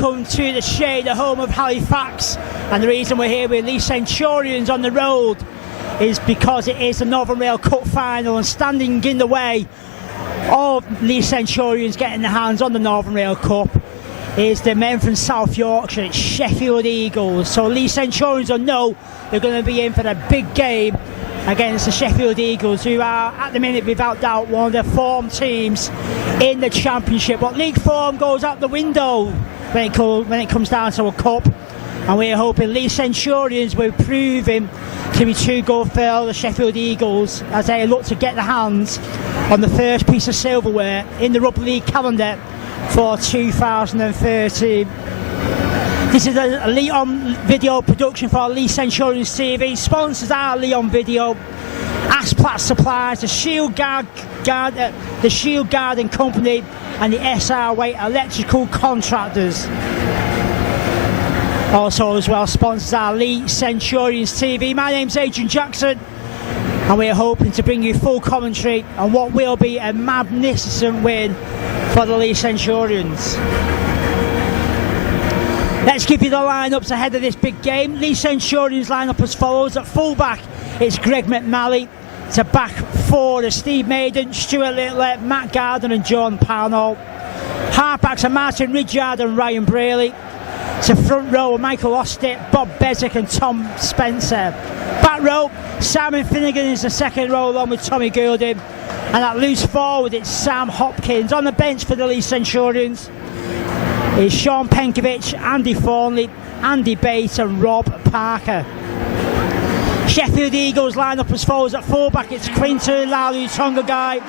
welcome to the shade, the home of Halifax. And the reason we're here with Leigh Centurions on the road is because it is the Northern Rail Cup Final, and standing in the way of Leigh Centurions getting their hands on the Northern Rail Cup is the men from South Yorkshire. It's Sheffield Eagles. So Leigh Centurions will know they're going to be in for the big game against the Sheffield Eagles, who are at the minute without doubt one of the form teams in the Championship. But league form goes out the window when it comes down to a cup, and we're hoping Leigh Centurions will prove him to be too good for the Sheffield Eagles as they look to get their hands on the first piece of silverware in the Rugby League calendar for 2013. This is a Leon video production for Leigh Centurions TV. Sponsors are Leon Video, Asplat Supplies, the Shield Garden Company, and the SR Weight Electrical Contractors. Also as well, sponsors are Leigh Centurions TV. My name's Adrian Jackson, and we're hoping to bring you full commentary on what will be a magnificent win for the Leigh Centurions. Let's give you the lineups ahead of this big game. Leigh Centurions lineup as follows. At fullback, it's Greg McNally. To back four is Steve Maiden, Stuart Little, Matt Garden and John Parnell. Halfbacks are Martin Ridyard and Ryan Braley. To front row, Michael Ostitt, Bob Bezic and Tom Spencer. Back row, Simon Finnegan is the second row along with Tommy Goulding. And at loose forward, it's Sam Hopkins. On the bench for the Leigh Centurions is Sean Penkovic, Andy Thornley, Andy Bates and Rob Parker. Sheffield Eagles line up as follows. At fullback, it's Quinton Lalu Tongagai.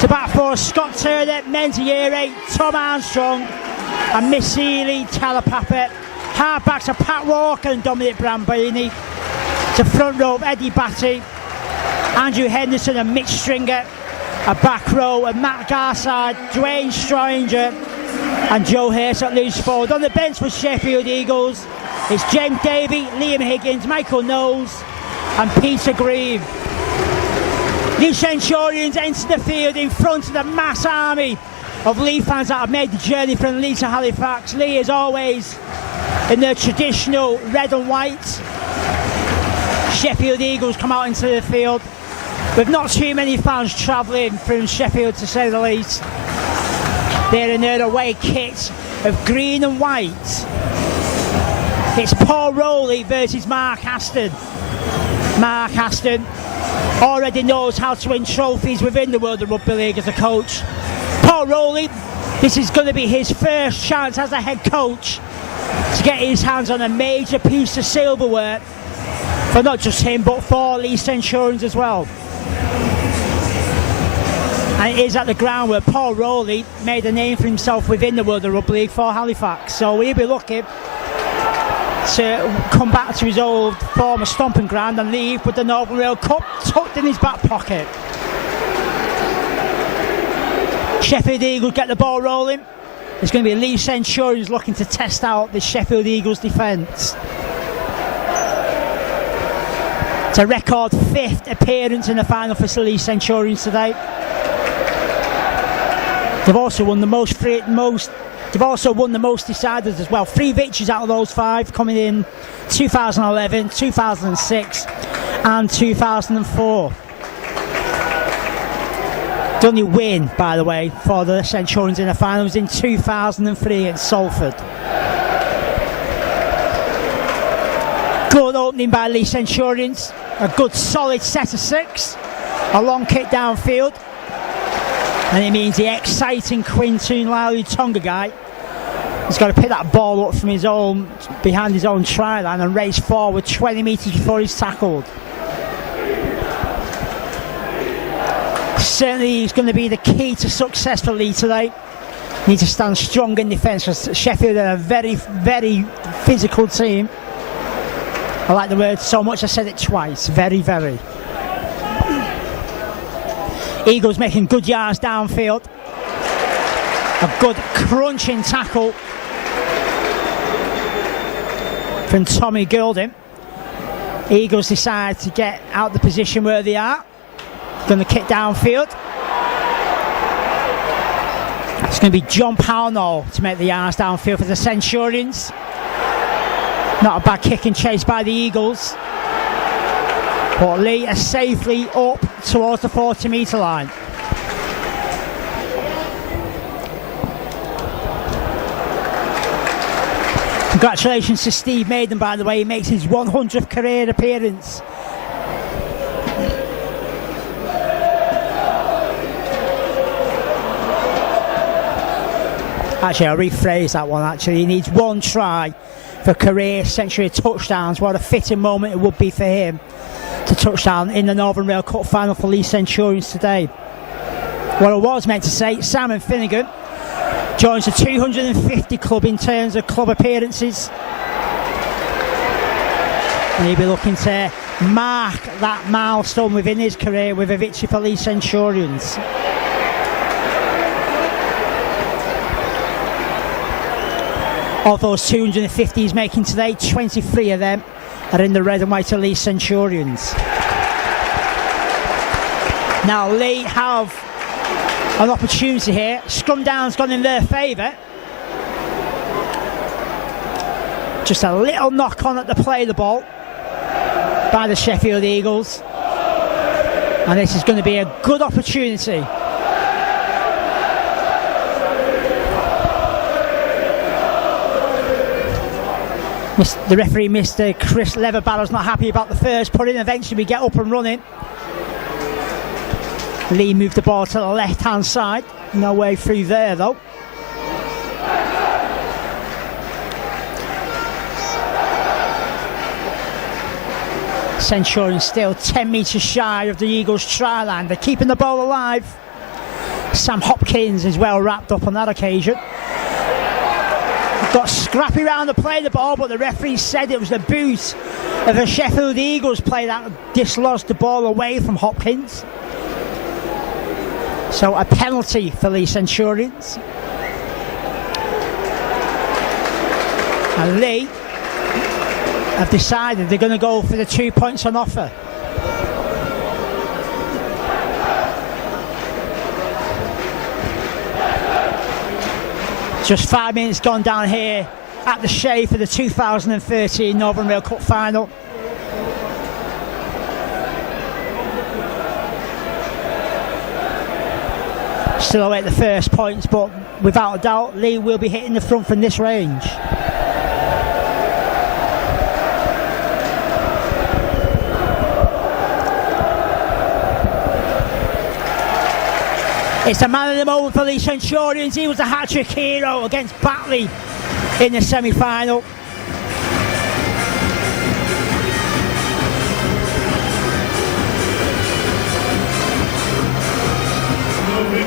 To back four, Scott Turner, Menziere, Tom Armstrong and Miss Seeley Talapapa. Halfbacks are Pat Walker and Dominic Brambini. To front row, Eddie Batty, Andrew Henderson and Mitch Stringer. A back row, Matt Garside, Dwayne Stranger and Joe Hurst at loose forward. On the bench for Sheffield Eagles, it's James Davey, Liam Higgins, Michael Knowles and Peter Grieve. Leigh Centurions enter the field in front of the mass army of Leigh fans that have made the journey from Leigh to Halifax. Leigh, as always, in their traditional red and white. Sheffield Eagles come out into the field with not too many fans travelling from Sheffield, to say the least. They're in their away kit of green and white. It's Paul Rowley versus Mark Aston. Mark Aston already knows how to win trophies within the world of Rugby League as a coach. Paul Rowley, this is going to be his first chance as a head coach to get his hands on a major piece of silverware for not just him but for Leigh Centurions as well. And it is at the ground where Paul Rowley made a name for himself within the world of Rugby League for Halifax. So he'll be lucky to come back to his old former stomping ground and leave with the Northern Rail Cup tucked in his back pocket. Sheffield Eagles get the ball rolling. It's going to be Leigh Centurions looking to test out the Sheffield Eagles defence. It's a record 5th appearance in the final for Leigh Centurions today. They've also won the most deciders as well. 3 victories out of those 5 coming in 2011, 2006 and 2004. The only win, by the way, for the Centurions in the final was in 2003 at Salford. Good opening by Leigh Centurions. A good solid set of 6. A long kick downfield. And it means the exciting Quinton Laulu Tongagai has got to pick that ball up from behind his own try line and race forward 20 metres before he's tackled. Certainly he's going to be the key to success for Leigh today. Need to stand strong in defence, because Sheffield are a very, very physical team. I like the word so much I said it twice. Very, very. Eagles making good yards downfield. A good crunching tackle from Tommy Goulding. Eagles decide to get out the position where they are. Going to kick downfield. It's going to be John Pownall to make the yards downfield for the Centurions. Not a bad kick and chase by the Eagles. But Leigh are safely up towards the 40-metre line. Congratulations to Steve Maiden, by the way. He makes his 100th career appearance. Actually, I'll rephrase that one. Actually, he needs one try for career century touchdowns. What a fitting moment it would be for him to touchdown in the Northern Rail Cup Final for Leigh Centurions today. What I was meant to say, Simon Finnegan joins the 250 club in terms of club appearances. And he'll be looking to mark that milestone within his career with a victory for Leigh Centurions. Of those 250 he's making today, 23 of them are in the red and white of Leigh Centurions. Now Leigh have an opportunity here. Scrum down's gone in their favour. Just a little knock on at the play of the ball by the Sheffield Eagles. And this is going to be a good opportunity. The referee, Mr. Chris Leatherbarrow's not happy about the first put in. Eventually we get up and running. Leigh moved the ball to the left hand side. No way through there though. Centurion still 10 metres shy of the Eagles try line. They're keeping the ball alive. Sam Hopkins is well wrapped up on that occasion. Got scrappy around the play of the ball, but the referee said it was the boot of a Sheffield Eagles play that dislodged the ball away from Hopkins. So a penalty for Leigh Centurions. And Leigh have decided they're going to go for the 2 points on offer. Just 5 minutes gone down here at the Shea for the 2013 Northern Rail Cup Final. Still await the first points, but without a doubt Leigh will be hitting the front from this range. It's the man of the moment for Leigh Centurions. He was a hat-trick hero against Batley in the semi-final.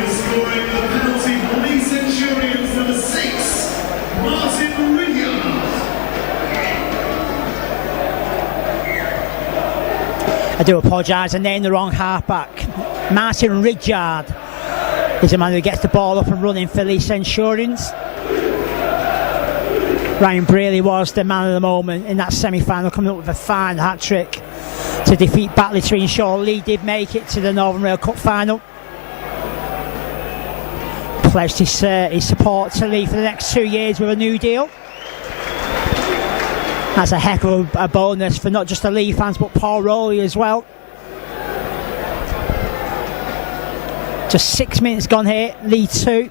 Scoring the penalty for Leigh Centurions, number 6, Martin Ridyard. I do apologise, I named the wrong halfback. Martin Ridyard is the man who gets the ball up and running for Leigh Centurions. Ryan Braley was the man of the moment in that semi-final, coming up with a fine hat-trick to defeat Batley to ensure Leigh did make it to the Northern Rail Cup Final. Pledged his support to Leigh for the next 2 years with a new deal. That's a heck of a bonus for not just the Leigh fans but Paul Rowley as well. Just 6 minutes gone here. Leigh 2,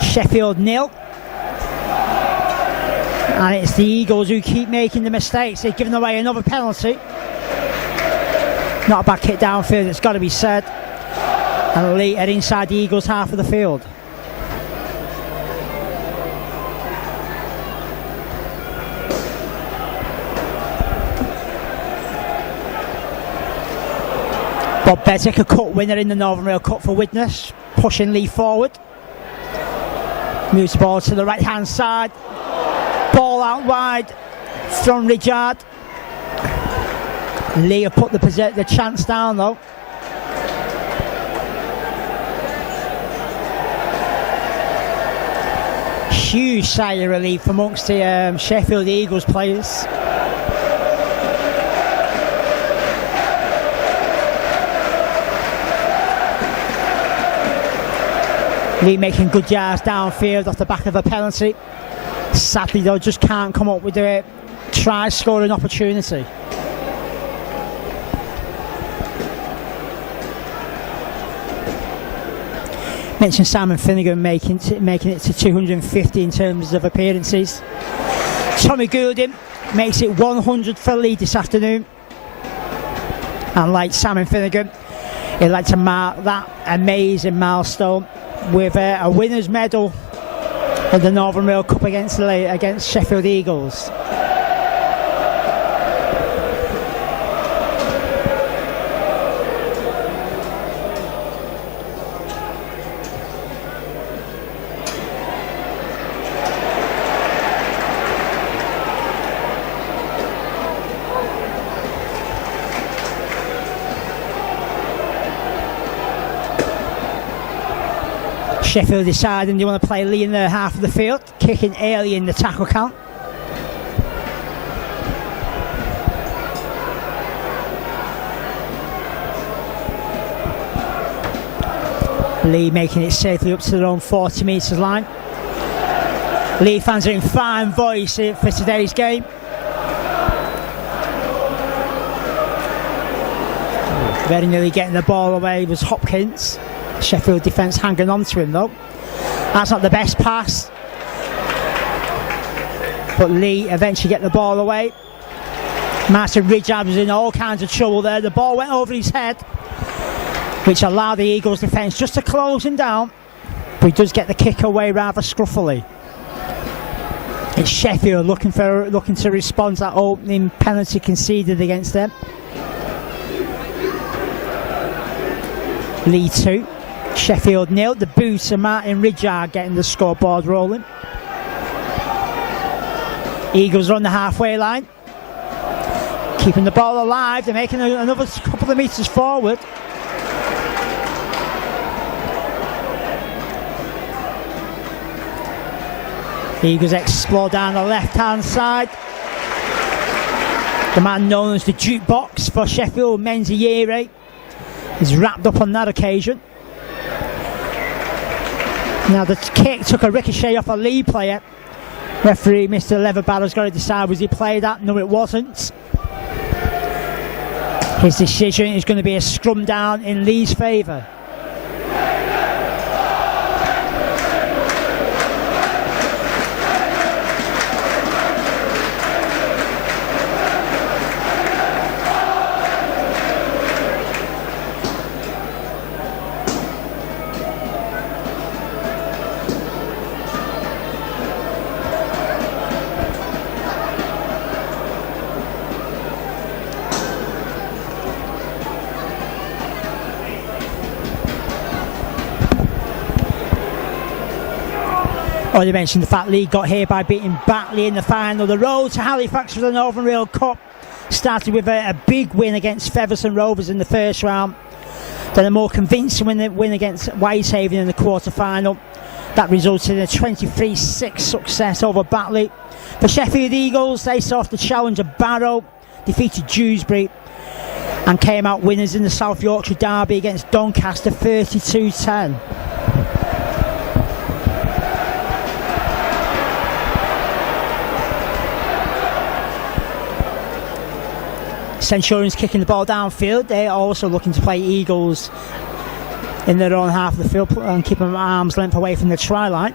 Sheffield 0. And it's the Eagles who keep making the mistakes. They've given away another penalty. Not a bad kick downfield, it's got to be said. And Leigh are inside the Eagles half of the field. Bob Bezic, a cup winner in the Northern Rail Cup for Widnes, pushing Leigh forward. Moves the ball to the right hand side. Ball out wide from Ridyard. Leigh have put the chance down though. Huge sigh of relief amongst the Sheffield Eagles players. Leigh making good yards downfield off the back of a penalty. Sadly though, just can't come up with a try scoring opportunity. Mentioned Simon Finnegan making it to 250 in terms of appearances. Tommy Goulding makes it 100 for Leigh this afternoon. And like Simon Finnegan, he'd like to mark that amazing milestone with a winner's medal in the Northern Rail Cup against Sheffield Eagles. Sheffield deciding they want to play Leigh in their half of the field, kicking early in the tackle count. Leigh making it safely up to their own 40 metres line. Leigh fans are in fine voice for today's game. Very nearly getting the ball away was Hopkins. Sheffield defence hanging on to him though. That's not the best pass, but Leigh eventually get the ball away. Martin Ridgard was in all kinds of trouble there. The ball went over his head, which allowed the Eagles defence just to close him down, but he does get the kick away rather scruffily. It's Sheffield looking to respond to that opening penalty conceded against them. Leigh 2, Sheffield 0. The boots of Martin Ridgard getting the scoreboard rolling. Eagles are on the halfway line, keeping the ball alive. They're making another couple of metres forward. Eagles explore down the left hand side. The man known as the jukebox for Sheffield, Menziere, is wrapped up on that occasion. Now the kick took a ricochet off a Leigh player. Referee Mr. Leatherbarrow's got to decide, was he played that? No, it wasn't. His decision is going to be a scrum down in Leigh's favour. Already mentioned the fact Leigh got here by beating Batley in the final. The road to Halifax for the Northern Rail Cup started with a big win against Featherstone Rovers in the first round, then a more convincing win against Whitehaven in the quarter final. That resulted in a 23-6 success over Batley. The Sheffield Eagles, they saw off the challenger Barrow, defeated Dewsbury, and came out winners in the South Yorkshire derby against Doncaster 32-10. Centurions kicking the ball downfield. They're also looking to play Eagles in their own half of the field and keep them arm's length away from the try line.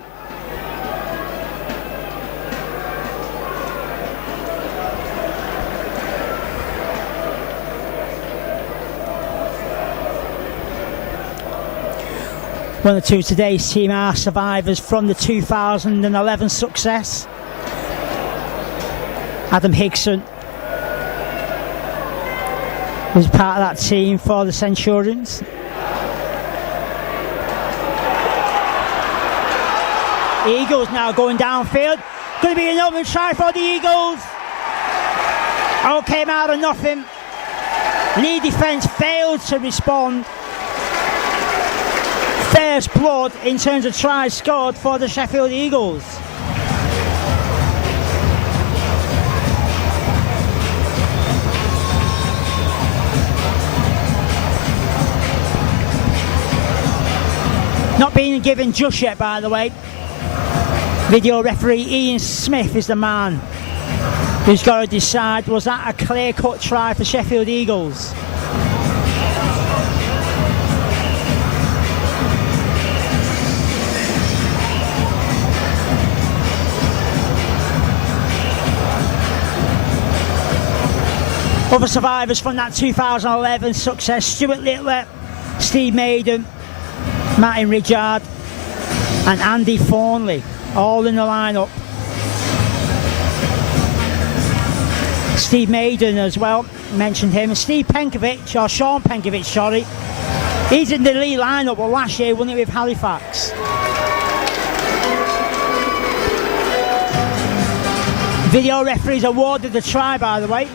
One or two of today's team are survivors from the 2011 success. Adam Higson was part of that team for the Centurions. Eagles now going downfield. Going to be an open try for the Eagles. All came out of nothing. Leigh defence failed to respond. First blood in terms of tries scored for the Sheffield Eagles. Not being given just yet, by the way. Video referee Ian Smith is the man who's got to decide, was that a clear-cut try for Sheffield Eagles? Other survivors from that 2011 success: Stuart Littler, Steve Maiden, Martin Ridyard and Andy Thornley, all in the lineup. Steve Maiden as well, mentioned him. Sean Penkovic, sorry. He's in the lead lineup, but last year won it with Halifax. Video referees awarded the try, by the way.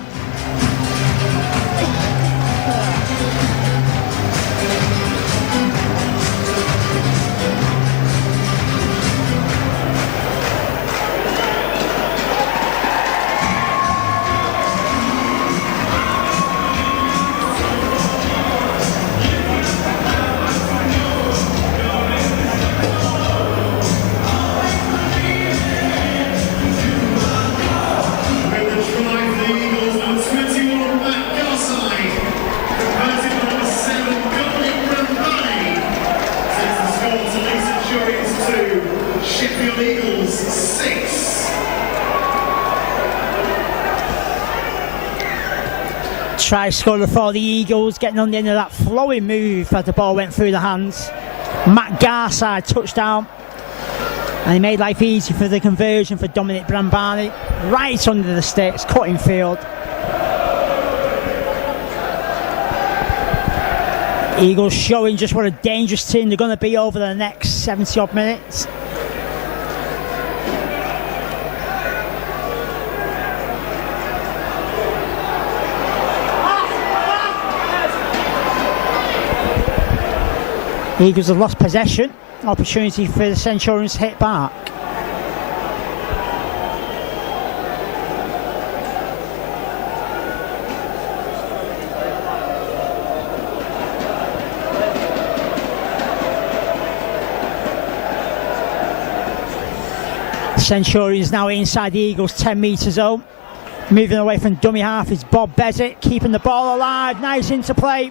Sheffield Eagles 6. Try scorer for the Eagles, getting on the end of that flowing move as the ball went through the hands. Matt Garside touchdown, and he made life easy for the conversion for Dominic Brambani. Right under the sticks, cutting field. Eagles showing just what a dangerous team they're going to be over the next 70 odd minutes. Eagles have lost possession. Opportunity for the Centurions to hit back. Centurions now inside the Eagles 10-metre zone. Moving away from dummy half is Bob Bezic, keeping the ball alive. Nice interplay.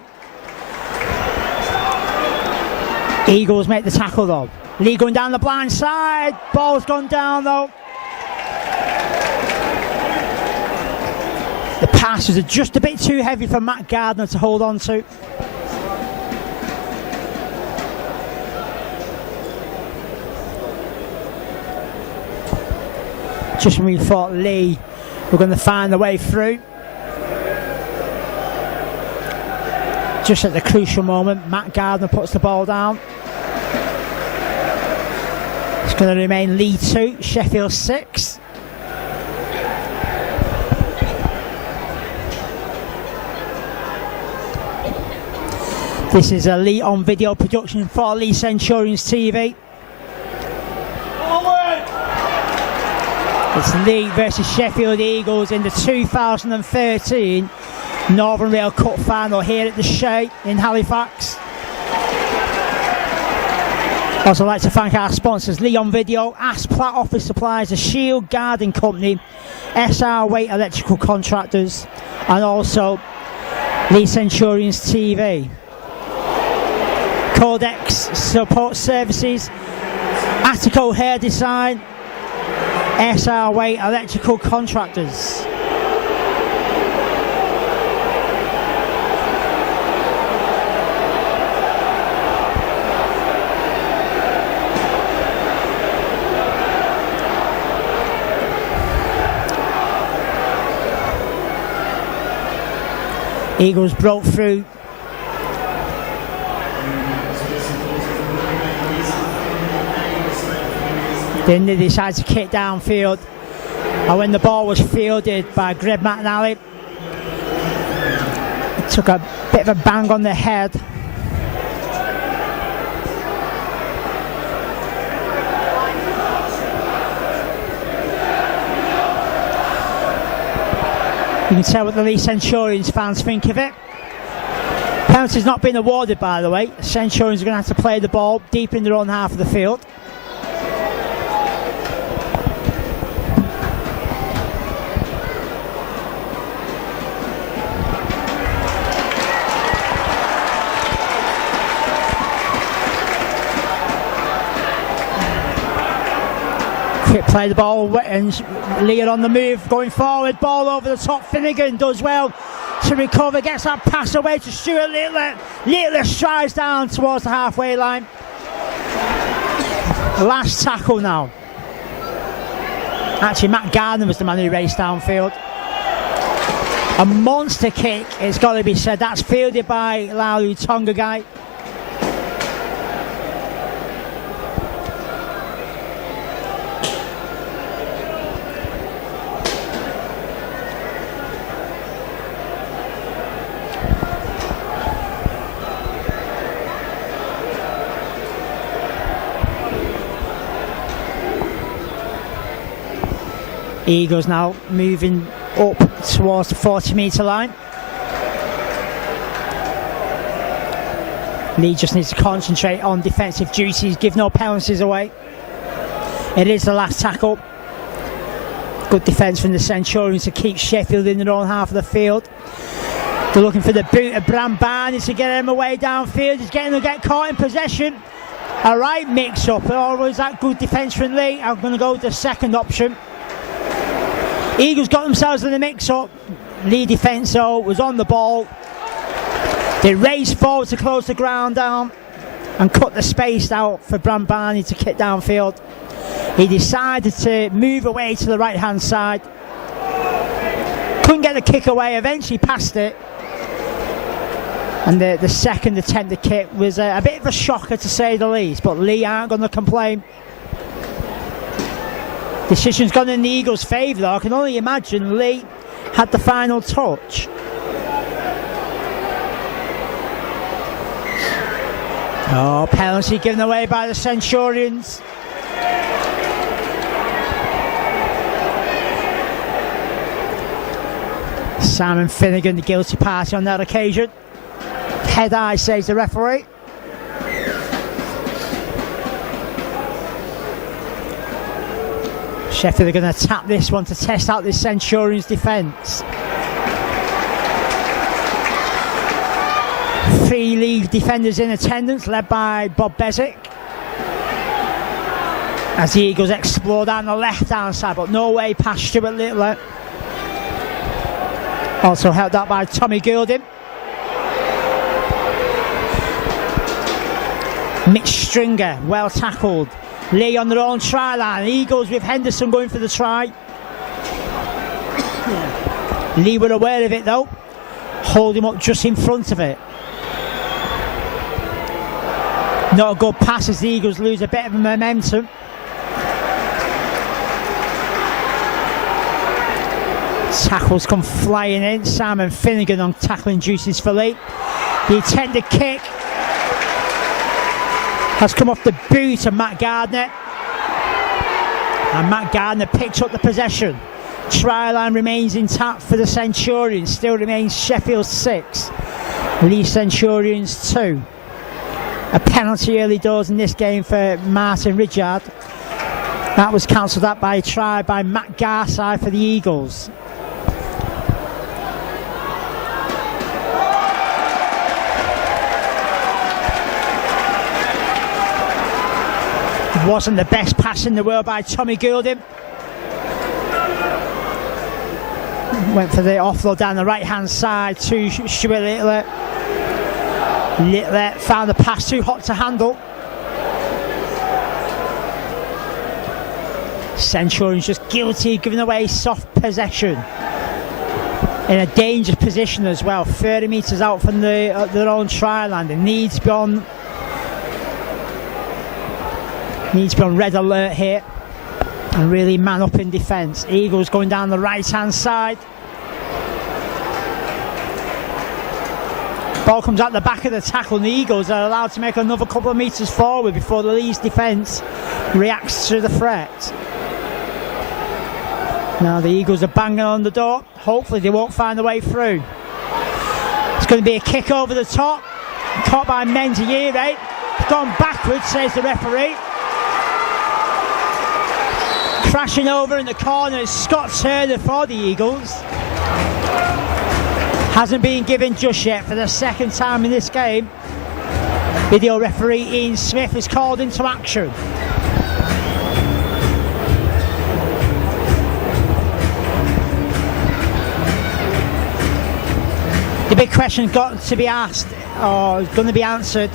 Eagles make the tackle though. Leigh going down the blind side. Ball's gone down though. The passes are just a bit too heavy for Matt Gardner to hold on to. Just when we thought Leigh were going to find the way through, just at the crucial moment, Matt Gardner puts the ball down. It's going to remain Leigh 2, Sheffield 6. This is a Leigh on video production for Leigh Centurions TV. It's Leigh versus Sheffield Eagles in the 2013 Northern Rail Cup Final here at the Shea in Halifax. Also like to thank our sponsors: Leigh on Video, Ask Platt Office Supplies, the Shield Garden Company, SR Waite Electrical Contractors, and also Leigh Centurions TV. Codex Support Services, Attico Hair Design, SR Waite Electrical Contractors. Eagles broke through. Then they decided to kick downfield, and when the ball was fielded by Greg McNally, it took a bit of a bang on the head. You can tell what the Leigh Centurions fans think of it. Penalty's not been awarded, by the way. Centurions are going to have to play the ball deep in their own half of the field. Quick play the ball, and Leigh on the move, going forward, ball over the top. Finnegan does well to recover, gets that pass away to Stuart Littler. Littler strides down towards the halfway line. Last tackle now. Actually, Matt Gardner was the man who raced downfield. A monster kick, it's got to be said. That's fielded by Laulu Tonga guy. Eagles now moving up towards the 40-metre line. Leigh just needs to concentrate on defensive duties, give no penalties away. It is the last tackle. Good defence from the Centurions to keep Sheffield in their own half of the field. They're looking for the boot of Bram Barney to get him away downfield. He's getting to get caught in possession. A right mix-up. Always that good defence from Leigh. I'm going to go with the second option. Eagles got themselves in the mix-up. Leigh defence though was on the ball. They raced forward to close the ground down and cut the space out for Bram Barney to kick downfield. He decided to move away to the right-hand side. Couldn't get the kick away, eventually passed it. And the second attempted kick was a bit of a shocker to say the least, but Leigh aren't going to complain. Decision's gone in the Eagles' favour though. I can only imagine Leigh had the final touch. Oh, penalty given away by the Centurions. Simon Finnegan, the guilty party on that occasion. Head eye, says the referee. Sheffield are going to tap this one to test out this Centurions defence. 3 League defenders in attendance, led by Bob Bezic. As the Eagles explore down the left-hand side, but no way past Stuart Littler. Also helped out by Tommy Goulding. Mitch Stringer, well tackled. Leigh on their own try line. Eagles with Henderson going for the try. Leigh were aware of it though. Hold him up just in front of it. Not a good pass as the Eagles lose a bit of momentum. Tackles come flying in. Simon Finnegan on tackling duties for Leigh. The intended kick has come off the boot of Matt Gardner. And Matt Gardner picks up the possession. Try line remains intact for the Centurions. Still remains Sheffield 6. Leigh Centurions 2. A penalty early doors in this game for Martin Ridyard. That was cancelled out by a try by Matt Garside for the Eagles. Wasn't the best pass in the world by Tommy Goulding. Went for the offload down the right hand side to Stuart Littler. Littler found the pass too hot to handle. Centurions just guilty of giving away soft possession. In a dangerous position as well, 30 metres out from their own try line. It needs to be on red alert here and really man up in defence. Eagles going down the right hand side. Ball comes out the back of the tackle and the Eagles are allowed to make another couple of metres forward before the Leigh's defence reacts to the threat. Now the Eagles are banging on the door. Hopefully they won't find a way through. It's going to be a kick over the top. Caught by Menziere. Gone backwards, says the referee. Crashing over in the corner is Scott Turner for the Eagles. Hasn't been given just yet for the second time in this game. Video referee Ian Smith is called into action. The big question got to be asked, or is going to be answered.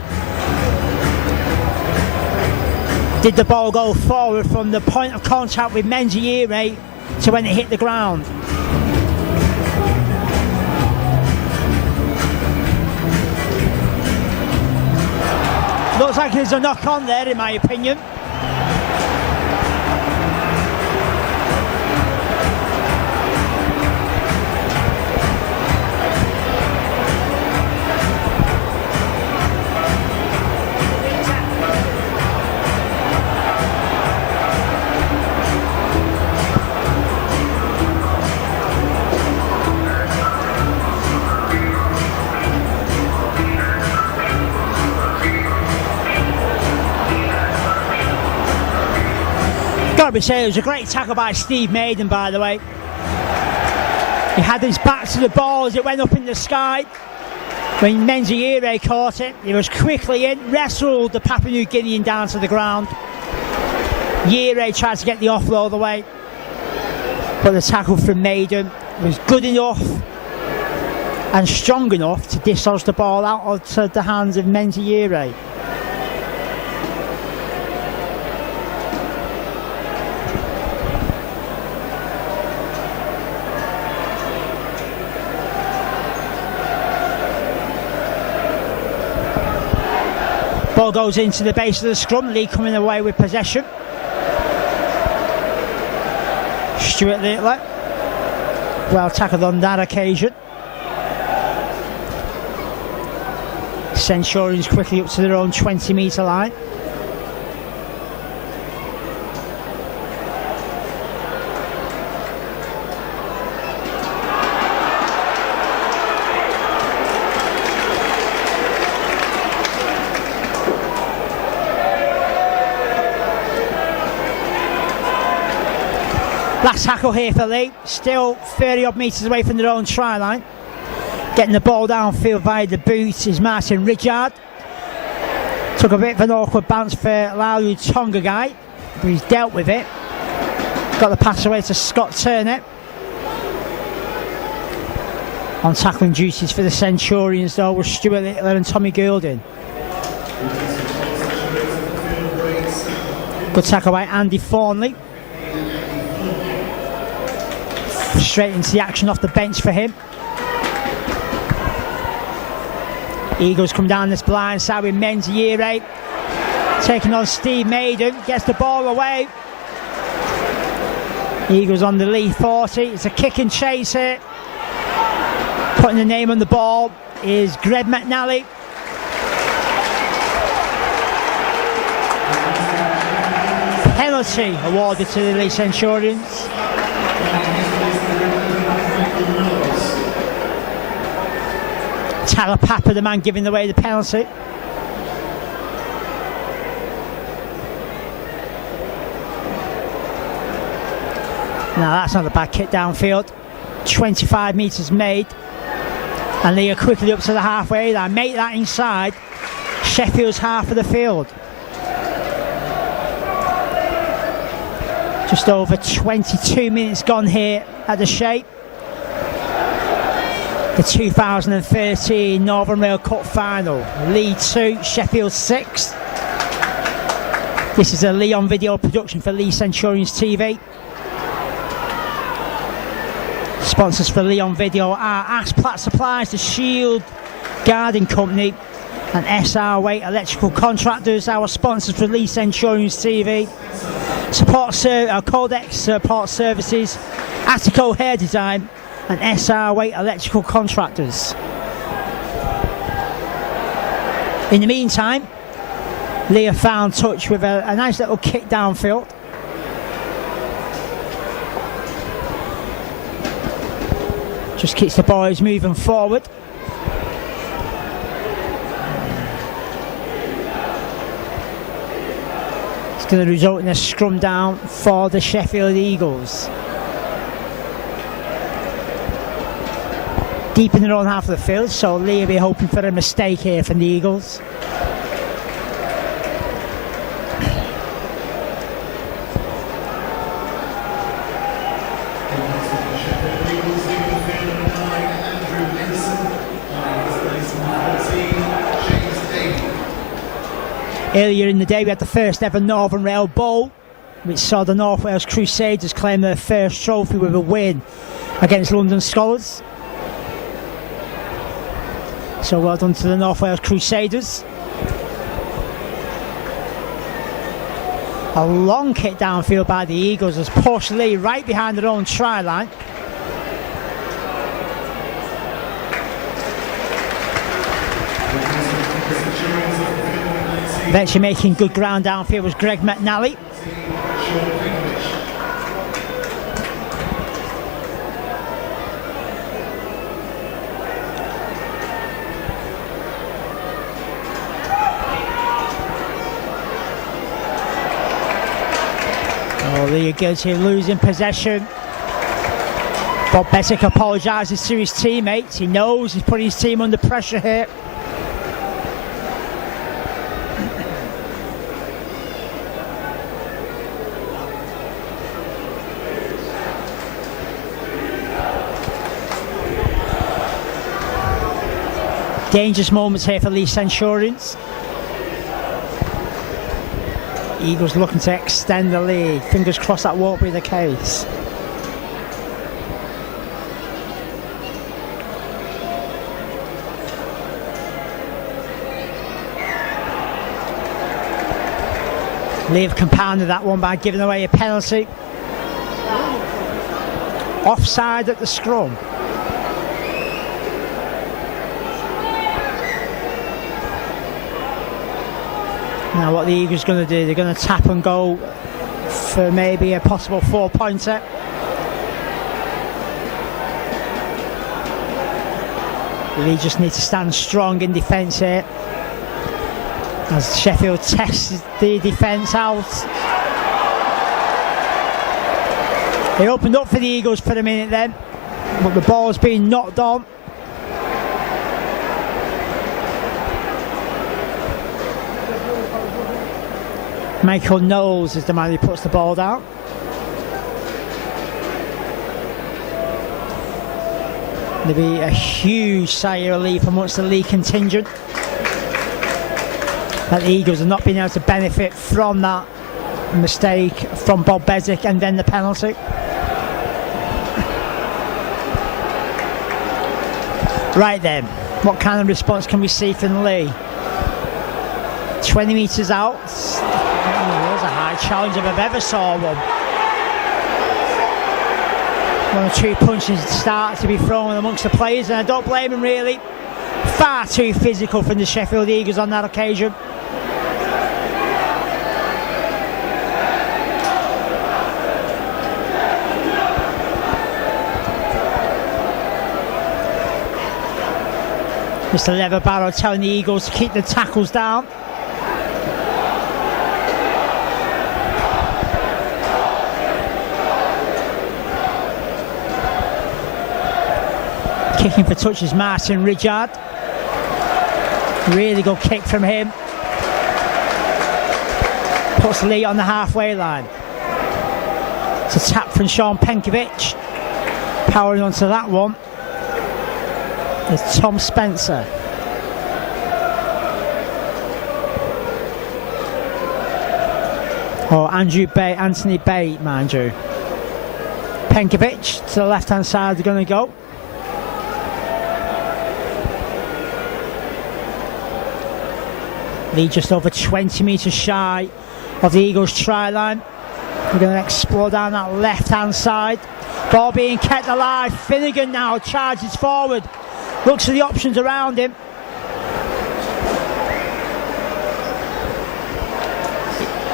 Did the ball go forward from the point of contact with Menziere to when it hit the ground? Looks like there's a knock on there, in my opinion. Got to be said, it was a great tackle by Steve Maiden, by the way. He had his back to the ball as it went up in the sky. When Menziere caught it, he was quickly in, wrestled the Papua New Guinean down to the ground. Yere tried to get the offload away, but the tackle from Maiden was good enough and strong enough to dislodge the ball out of the hands of Menziere. Ball goes into the base of the scrum. Leigh coming away with possession. Stuart Littler, well tackled on that occasion. Centurions quickly up to their own 20-metre line. Last tackle here for Leigh, still 30 odd metres away from their own try line. Getting the ball downfield via the boot is Martin Ridyard. Took a bit of an awkward bounce for Laulu Tongagai, but he's dealt with it. Got the pass away to Scott Turner. On tackling duties for the Centurions though was Stuart Littler and Tommy Goulding. Good tackle by Andy Thornley. Straight into the action off the bench for him. Eagles come down this blind side with Menziere taking on Steve Maiden, gets the ball away. Eagles on the Leigh 40. It's a kick and chase here. Putting the name on the ball is Greg McNally. Penalty awarded to the Leigh Centurions. Talapapa, the man giving away the penalty. Now that's not a bad kick downfield. 25 metres made. And they are quickly up to the halfway line. Make that inside Sheffield's half of the field. Just over 22 minutes gone here at the Shape. The 2013 Northern Rail Cup Final. Leigh 2, Sheffield 6. This is a Leigh on video production for Leigh Centurions TV. Sponsors for Leigh on video are Asplat Supplies, the Shield Guarding Company, and SR Weight Electrical Contractors. Our sponsors for Leigh Centurions TV. Codex Support Services, Attico Hair Design, and SR Weight Electrical Contractors. In the meantime, Leigh have found touch with a nice little kick downfield. Just keeps the boys moving forward. going to result in a scrum down for the Sheffield Eagles. Deep in their own half of the field, so Leigh will be hoping for a mistake here from the Eagles. Earlier in the day we had the first ever Northern Rail Bowl, which saw the North Wales Crusaders claim their first trophy with a win against London Scholars. So well done to the North Wales Crusaders. A long kick downfield by the Eagles has pushed Leigh right behind their own try line. Eventually making good ground downfield was Greg McNally. Oh, Leigh gets here losing possession. Bob Bessick apologises to his teammates. He knows he's putting his team under pressure here. Dangerous moments here for Leigh Centurions. Eagles looking to extend the lead. Fingers crossed that won't be the case. Leigh have compounded that one by giving away a penalty. Offside at the scrum. Now what the Eagles going to do, they're going to tap and go for maybe a possible 4-pointer. Leigh just need to stand strong in defence here as Sheffield tests the defence out. They opened up for the Eagles for a minute then, but the ball's been knocked on. Michael Knowles is the man who puts the ball down. There'll be a huge sigh of relief amongst the Leigh contingent that the Eagles have not been able to benefit from that mistake from Bob Bessick and then the penalty. Right then, what kind of response can we see from Leigh? 20 metres out. There's a high challenge if I've ever saw one. 1 or 2 punches start to be thrown amongst the players, and I don't blame them really. Far too physical from the Sheffield Eagles on that occasion. Mr. Leatherbarrow telling the Eagles to keep the tackles down. Kicking for touches, Martin Ridyard. Really good kick from him. Puts Leigh on the halfway line. It's a tap from Sean Penkovic. Powering onto that one is Tom Spencer. Or Anthony Bay, mind you. Penkovic to the left hand side, they're going to go. Leigh just over 20 metres shy of the Eagles' try line. We're going to explore down that left hand side. Ball being kept alive. Finnegan now charges forward. Looks for the options around him.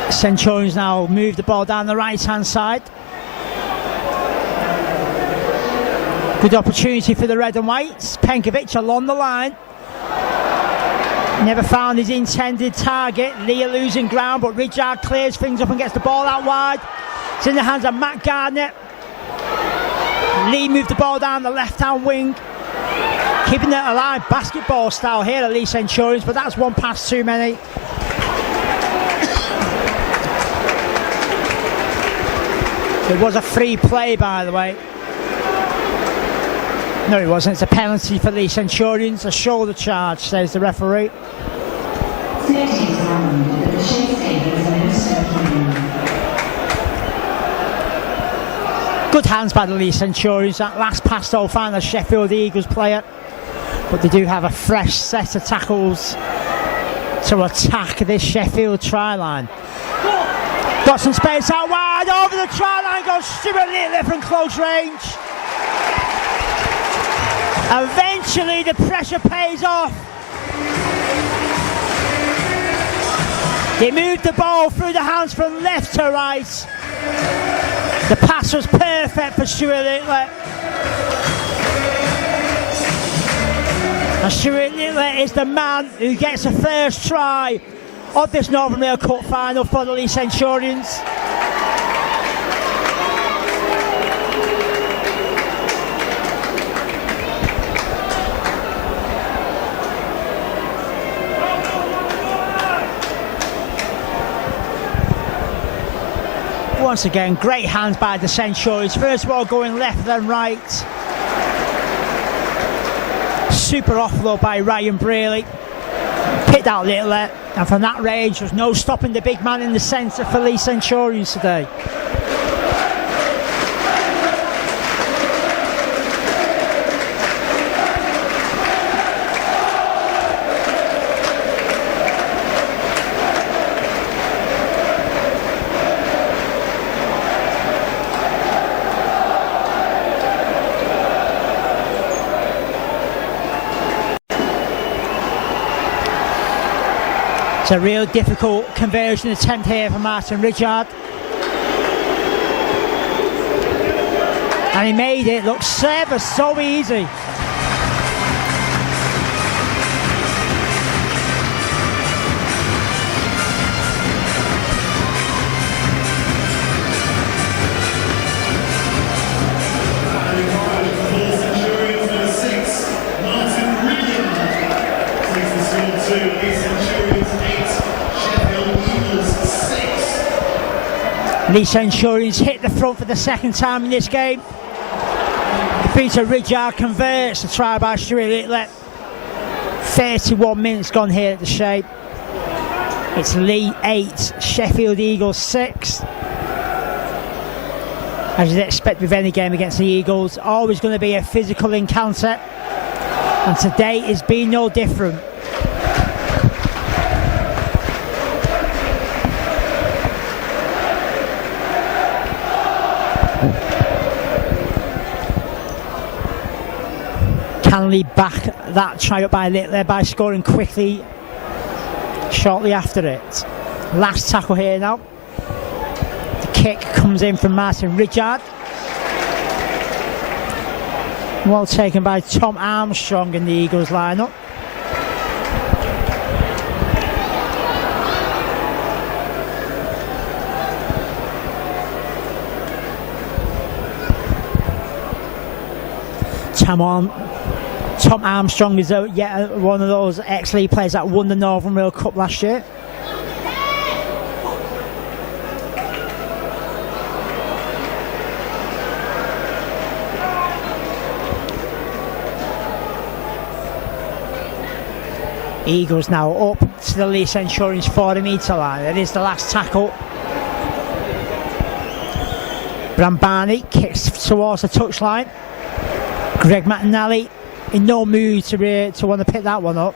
Centurions now move the ball down the right hand side. Good opportunity for the red and whites. Penkovic along the line. Never found his intended target. Leigh losing ground, but Ridgard clears things up and gets the ball out wide. It's in the hands of Matt Gardner. Leigh moved the ball down the left-hand wing, keeping it alive basketball style here at Leigh Centurions, but that's one pass too many. It was a free play, by the way. No, it wasn't. It's a penalty for Leigh Centurions. A shoulder charge, says the referee. Good hands by the Leigh Centurions. That last pass though found the Sheffield Eagles player, but they do have a fresh set of tackles to attack this Sheffield try line. Got some space out wide, over the try line goes Stuart Little from close range. Eventually the pressure pays off. They moved the ball through the hands from left to right. The pass was perfect for Stuart Little. And Stuart Little is the man who gets the first try of this Northern Rail Cup final for the Leigh Centurions. Once again, great hands by the Centurions. First of all, going left then right. Super offload by Ryan Braley. Picked out Little, and from that range, there's no stopping the big man in the centre for Leigh Centurions today. It's a real difficult conversion attempt here for Martin Ridgard. And he made it look ever so easy. Leigh Centurions hit the front for the second time in this game. Peter Ridgard converts the try by Stuart Little. 31 minutes gone here at the Shape. It's Leigh 8, Sheffield Eagles 6. As you'd expect with any game against the Eagles, always going to be a physical encounter, and today has been no different. Can Leigh back that try up by Little by scoring quickly shortly after it. Last tackle here now. The kick comes in from Martin Ridgard. Well taken by Tom Armstrong in the Eagles lineup. Tom Armstrong is yet one of those ex-Leigh players that won the Northern Rail Cup last year. Eagles now up to the Leigh Centurions 40-metre line. It is the last tackle. Brambani kicks towards the touchline. Greg McNally in no mood to want to pick that one up.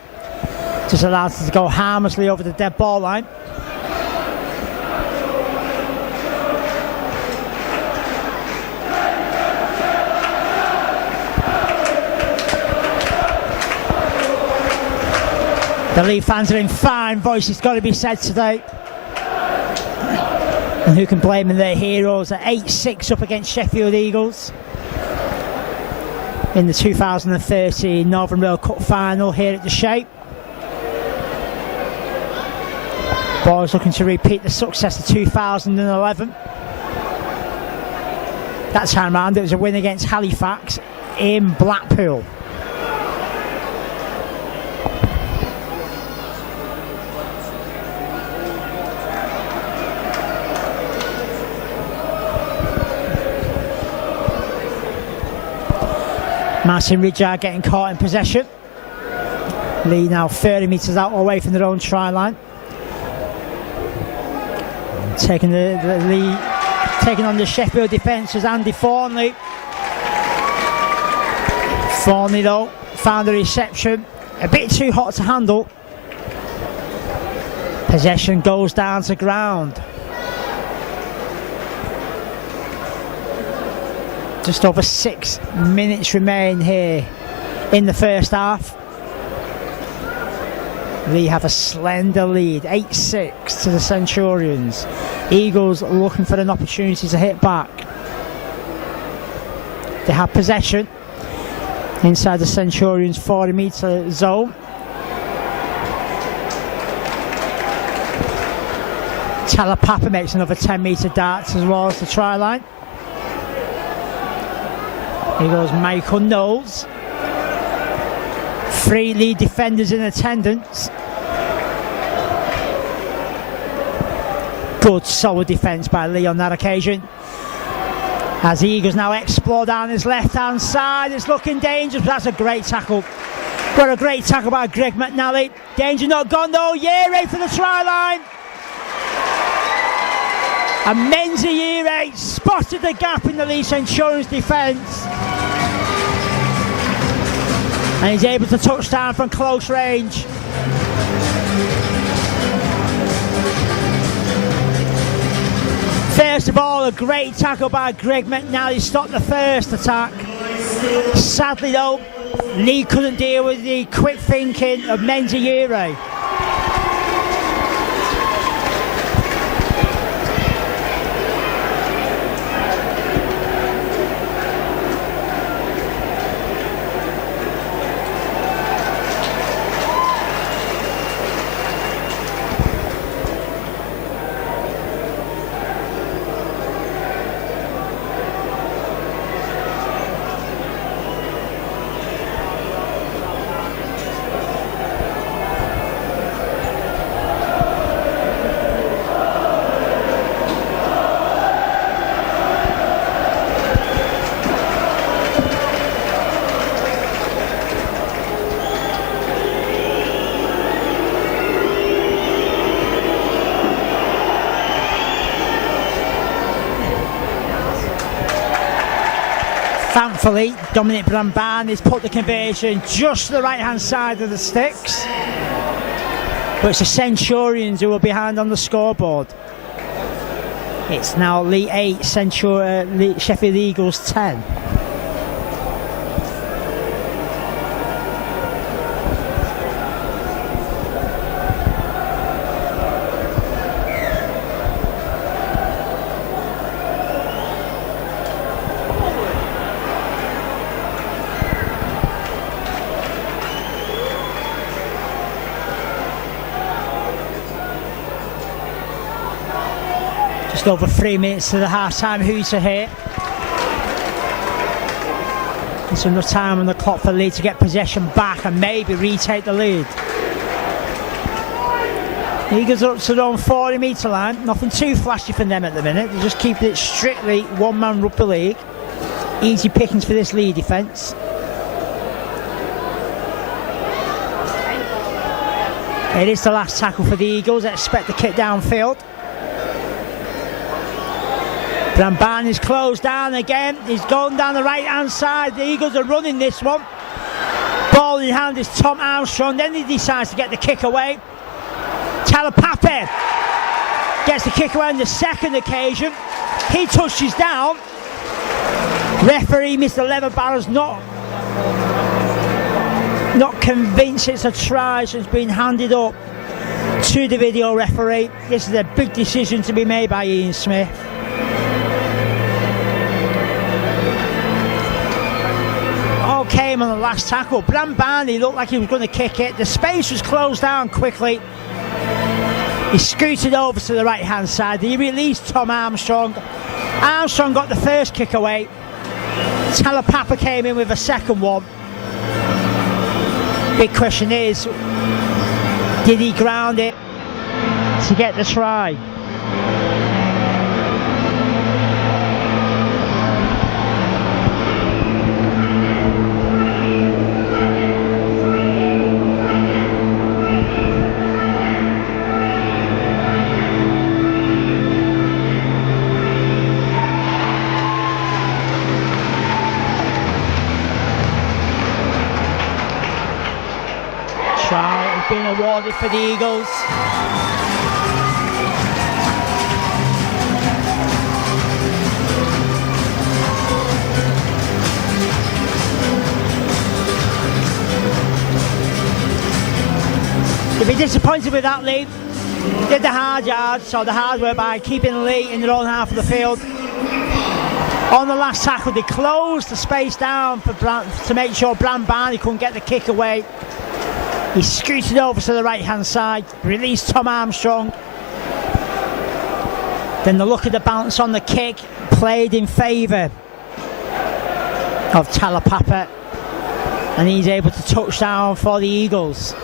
Just allows it to go harmlessly over the dead ball line. The Leigh fans are in fine voice, it's got to be said today. And who can blame them? Their heroes at 8-6 up against Sheffield Eagles in the 2013 Northern Rail Cup Final here at the Shape. Boys looking to repeat the success of 2011. That time round it was a win against Halifax in Blackpool. Martin Ridgard getting caught in possession. Leigh now 30 metres out away from their own try line. Taking on the Sheffield defence is Andy Thornley. Thornley though found the reception a bit too hot to handle. Possession goes down to ground. Just over 6 minutes remain here in the first half. Leigh have a slender lead, 8-6 to the Centurions. Eagles looking for an opportunity to hit back. They have possession inside the Centurions' 40-metre zone. Talapapa makes another 10-metre dart towards the try line. Here goes Michael Knowles. 3 Leigh defenders in attendance. Good solid defence by Leigh on that occasion. As the Eagles now explore down his left hand side, it's looking dangerous, but that's a great tackle. What a great tackle by Greg McNally. Danger not gone though, Yere for the try line. And Menzies spotted the gap in the Leigh Centurions defence. And he's able to touch down from close range. First of all, a great tackle by Greg McNally stopped the first attack. Sadly though, Leigh couldn't deal with the quick thinking of Menzies. Thankfully, Dominic Bramban has put the conversion just to the right hand side of the sticks. But it's the Centurions who are behind on the scoreboard. It's now Leigh 8, Sheffield Eagles 10. Just over 3 minutes to the half-time hooter here. It's enough time on the clock for Leigh to get possession back and maybe retake the lead. Eagles are up to their own 40-metre line. Nothing too flashy from them at the minute. They're just keeping it strictly one-man rugby league. Easy pickings for this Leigh defence. It is the last tackle for the Eagles. Expect the kick downfield. Bramban is closed down again. He's going down the right hand side. The Eagles are running this one. Ball in hand is Tom Armstrong. Then he decides to get the kick away. Talapapa gets the kick away on the second occasion. He touches down. Referee Mr. Leatherbarrow's not convinced it's a try, so it's been handed up to the video referee. This is a big decision to be made by Ian Smith. Came on the last tackle. Bramban, he looked like he was going to kick it. The space was closed down quickly. He scooted over to the right hand side. He released Tom Armstrong. Armstrong got the first kick away. Talapapa came in with a second one. Big question is, did he ground it to get the try? Try has been awarded for the Eagles. You'd be disappointed with that, Leigh. Did the hard yards, so the hard work by keeping Leigh in their own half of the field. On the last tackle, they closed the space down for to make sure Bram Barney couldn't get the kick away. He scooted over to the right hand side, released Tom Armstrong. Then the look at the bounce on the kick played in favour of Talapapa, and he's able to touch down for the Eagles.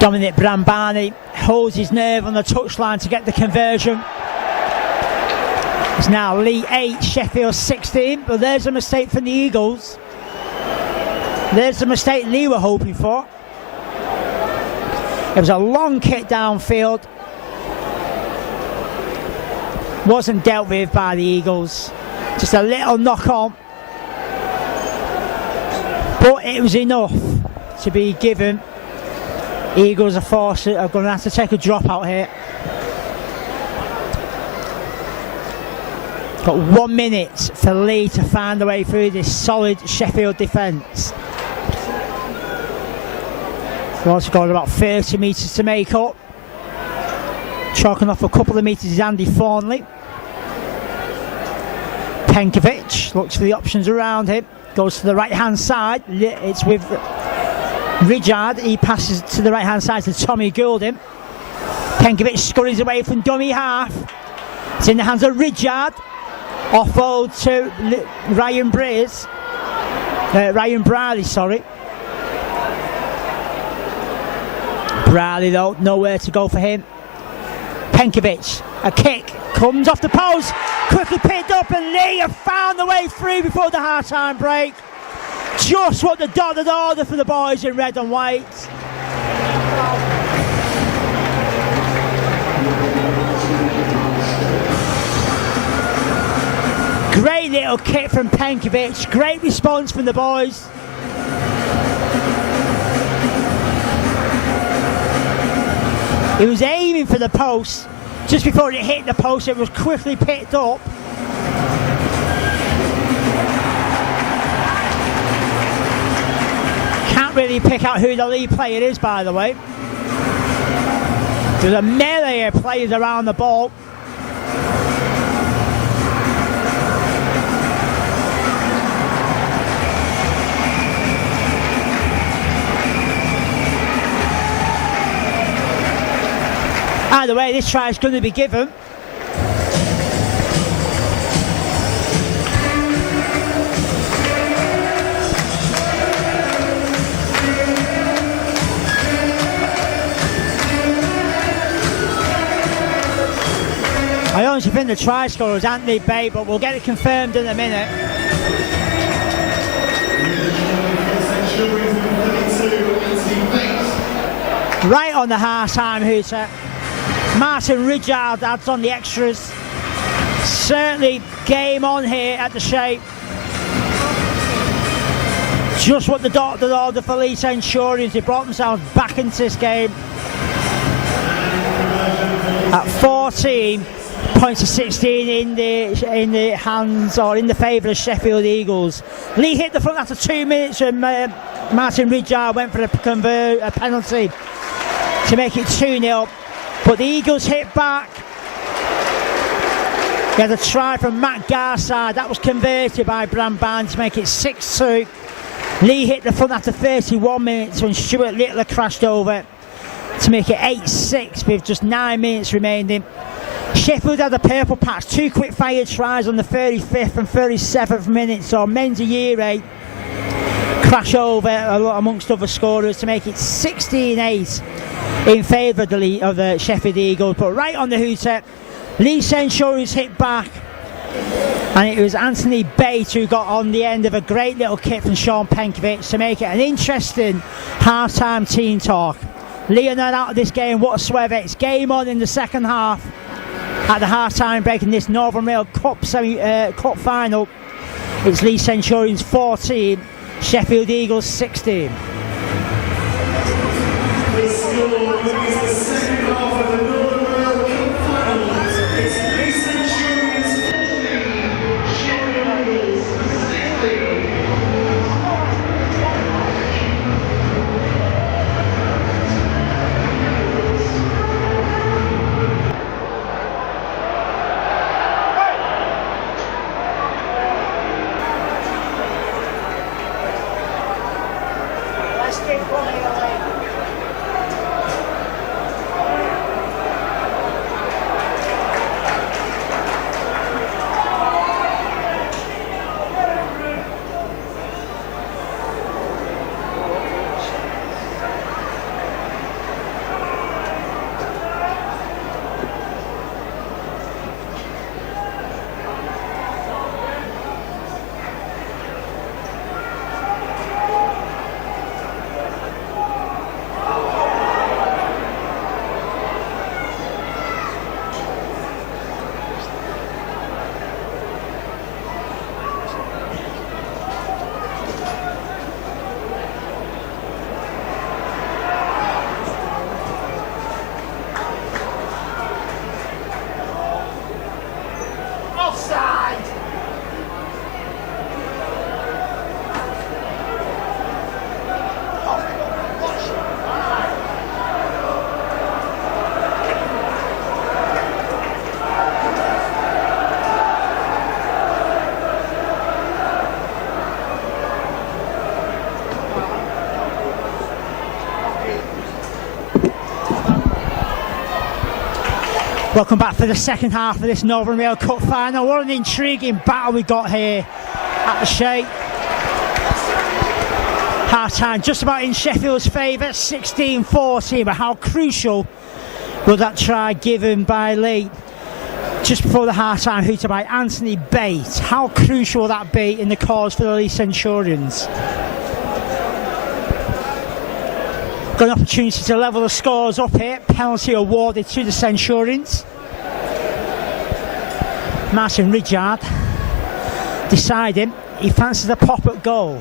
Dominic Brambani holds his nerve on the touchline to get the conversion. It's now Leigh 8, Sheffield 16, but there's a mistake from the Eagles. There's the mistake Leigh were hoping for. It was a long kick downfield. Wasn't dealt with by the Eagles. Just a little knock on. But it was enough to be given. Eagles are going to have to take a drop out here. Got 1 minute for Leigh to find a way through this solid Sheffield defence. We've also got about 30 metres to make up. Chalking off a couple of metres is Andy Thornley. Penkovic looks for the options around him. Goes to the right hand side. It's with Rijard. He passes to the right hand side to Tommy Goulding. Penkovic scurries away from dummy half. It's in the hands of Rijard. Offload to Ryan Bradley, sorry. Bradley though, nowhere to go for him. Penkovic, a kick, comes off the post, quickly picked up, and Leigh have found the way through before the half-time break. Just what the dotted order for the boys in red and white. Great little kick from Penkovic, great response from the boys. He was aiming for the post. Just before it hit the post, it was quickly picked up. Can't really pick out who the Leigh player is, by the way. There's a melee of players around the ball. Either way, this try is going to be given. I honestly think the try scorer was Anthony Bay, but we'll get it confirmed in a minute. Right on the half-time hooter. Martin Rijard adds on the extras. Certainly game on here at the Shape. Just what the doctor ordered for Leigh Centurions. They brought themselves back into this game. At 14 points to 16 in the hands, or in the favour of Sheffield Eagles. Leigh hit the front after 2 minutes when Martin Ridgard went for a penalty to make it 2-0. But the Eagles hit back. He had a try from Matt Garside. That was converted by Bram Barnes to make it 6-2. Leigh hit the front after 31 minutes when Stuart Littler crashed over to make it 8-6 with just 9 minutes remaining. Sheffield had a purple patch, 2 quick fire tries on the 35th and 37th minutes, so Menziere crash over amongst other scorers to make it 16-8 in favour of the Sheffield Eagles. But right on the hooter, Leigh Centurions hit back, and it was Anthony Bates who got on the end of a great little kick from Sean Penkovic to make it an interesting half-time team talk. Leigh are not out of this game whatsoever. It's game on in the second half at the half-time break in this Northern Rail Cup Final. It's Leigh Centurions 14, Sheffield Eagles 16. The score is the second half of the Northern Rail Cup Final. It's Leigh Centurions 14, Sheffield Eagles 16. Welcome back for the second half of this Northern Rail Cup Final. What an intriguing battle we got here at the Shea. Half time just about in Sheffield's favour, 16-14, but how crucial was that try given by Leigh just before the half time hooter by Anthony Bates? How crucial will that be in the cause for the Leigh Centurions? Got an opportunity to level the scores up here. Penalty awarded to the Centurions. Martin Ridgard deciding he fancies a pop at goal.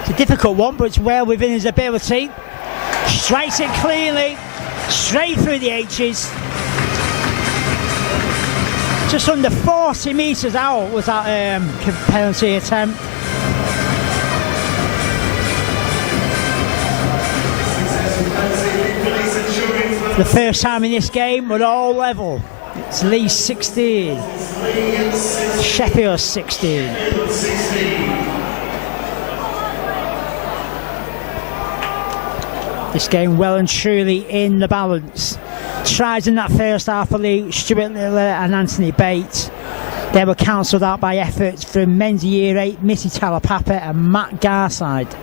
It's a difficult one, but it's well within his ability. Strikes it cleanly, straight through the H's. Just under 40 metres out was that penalty attempt. The first time in this game, we're all level. It's Leigh 16, Sheffield 16. This game well and truly in the balance. Tries in that first half for Leigh, Stuart Littler and Anthony Bates. They were cancelled out by efforts from Menziere, Missy Talapapa and Matt Garside.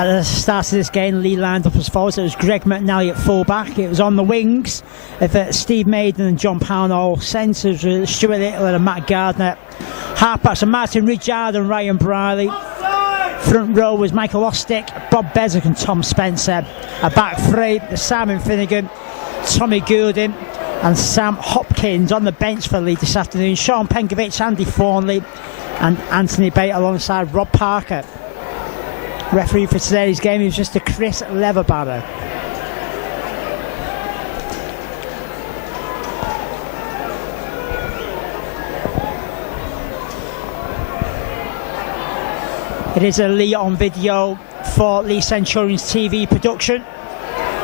At the start of this game, Leigh lined up as follows. It was Greg McNally at full-back. It was on the wings of Steve Maiden and John Pownall. Centres were Stuart Little and Matt Gardner. Half-backs are Martin Ridyard and Ryan Briley. Front row was Michael Ostick, Bob Bezick and Tom Spencer. A back three, Simon Finnegan, Tommy Goulding and Sam Hopkins. On the bench for Leigh this afternoon, Sean Penkovic, Andy Thornley and Anthony Bate alongside Rob Parker. Referee for today's game is just a Chris Leverbarrow. It is a Leigh on video for Leigh Centurions TV production.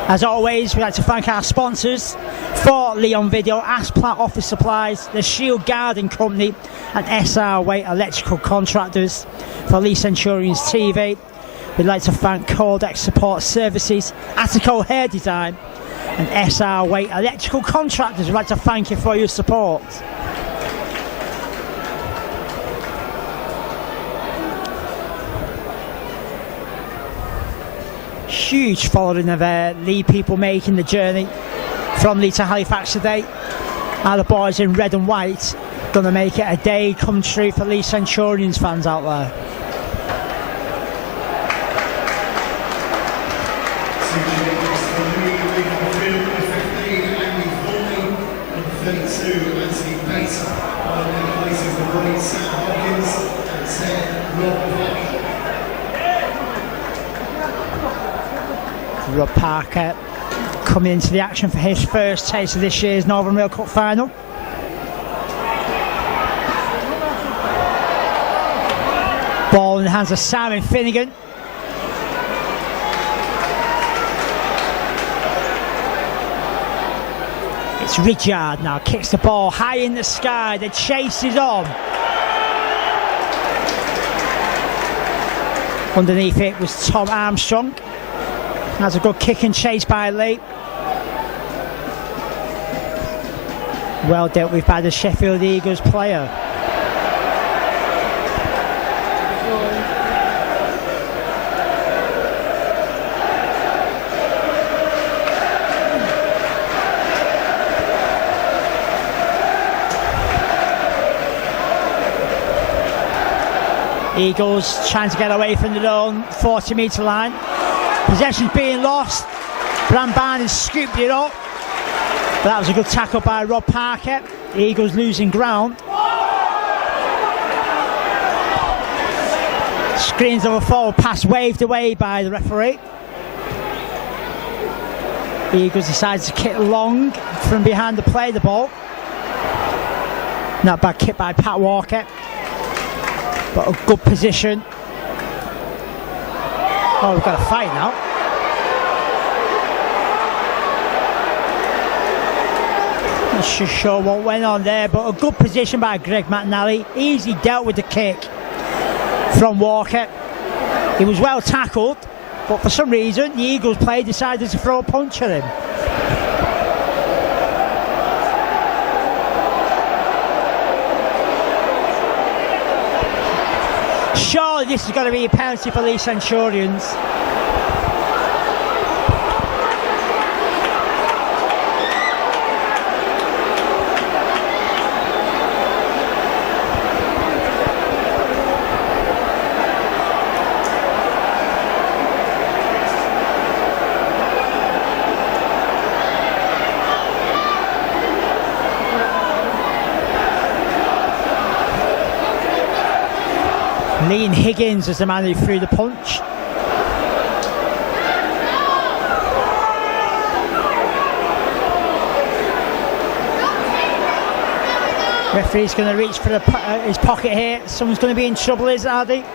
As always, we'd like to thank our sponsors for Leigh on video: Asplatt Office Supplies, the Shield Garden Company and SR Waite Electrical Contractors. For Leigh Centurions TV, we'd like to thank Codex Support Services, Attico Hair Design and SR Waite Electrical Contractors. We'd like to thank you for your support. Huge following of Leigh people making the journey from Leigh to Halifax today. And the boys in red and white going to make it a day come true for Leigh Centurions fans out there. Rob Parker coming into the action for his first taste of this year's Northern Rail Cup Final. Ball in the hands of Simon Finnegan. It's Ridyard now, kicks the ball high in the sky, the chase is on. Underneath it was Tom Armstrong. That's a good kick and chase by Leigh. Well dealt with by the Sheffield Eagles player. Eagles trying to get away from their own 40-metre line. Possession's being lost. Bram Barnes scooped it up. But that was a good tackle by Rob Parker. The Eagles losing ground. Screens of a forward pass waved away by the referee. The Eagles decided to kick long from behind to play the ball. Not bad kick by Pat Walker. But a good position. Oh, we've got a fight now. Not sure what went on there, but a good position by Greg McNally. Easy dealt with the kick from Walker. He was well tackled, but for some reason the Eagles player decided to throw a punch at him. Surely this is going to be a penalty for Leigh Centurions. Liam Higgins is the man who threw the punch. Referee's going to reach for his pocket here. Someone's going to be in trouble, is Hardy?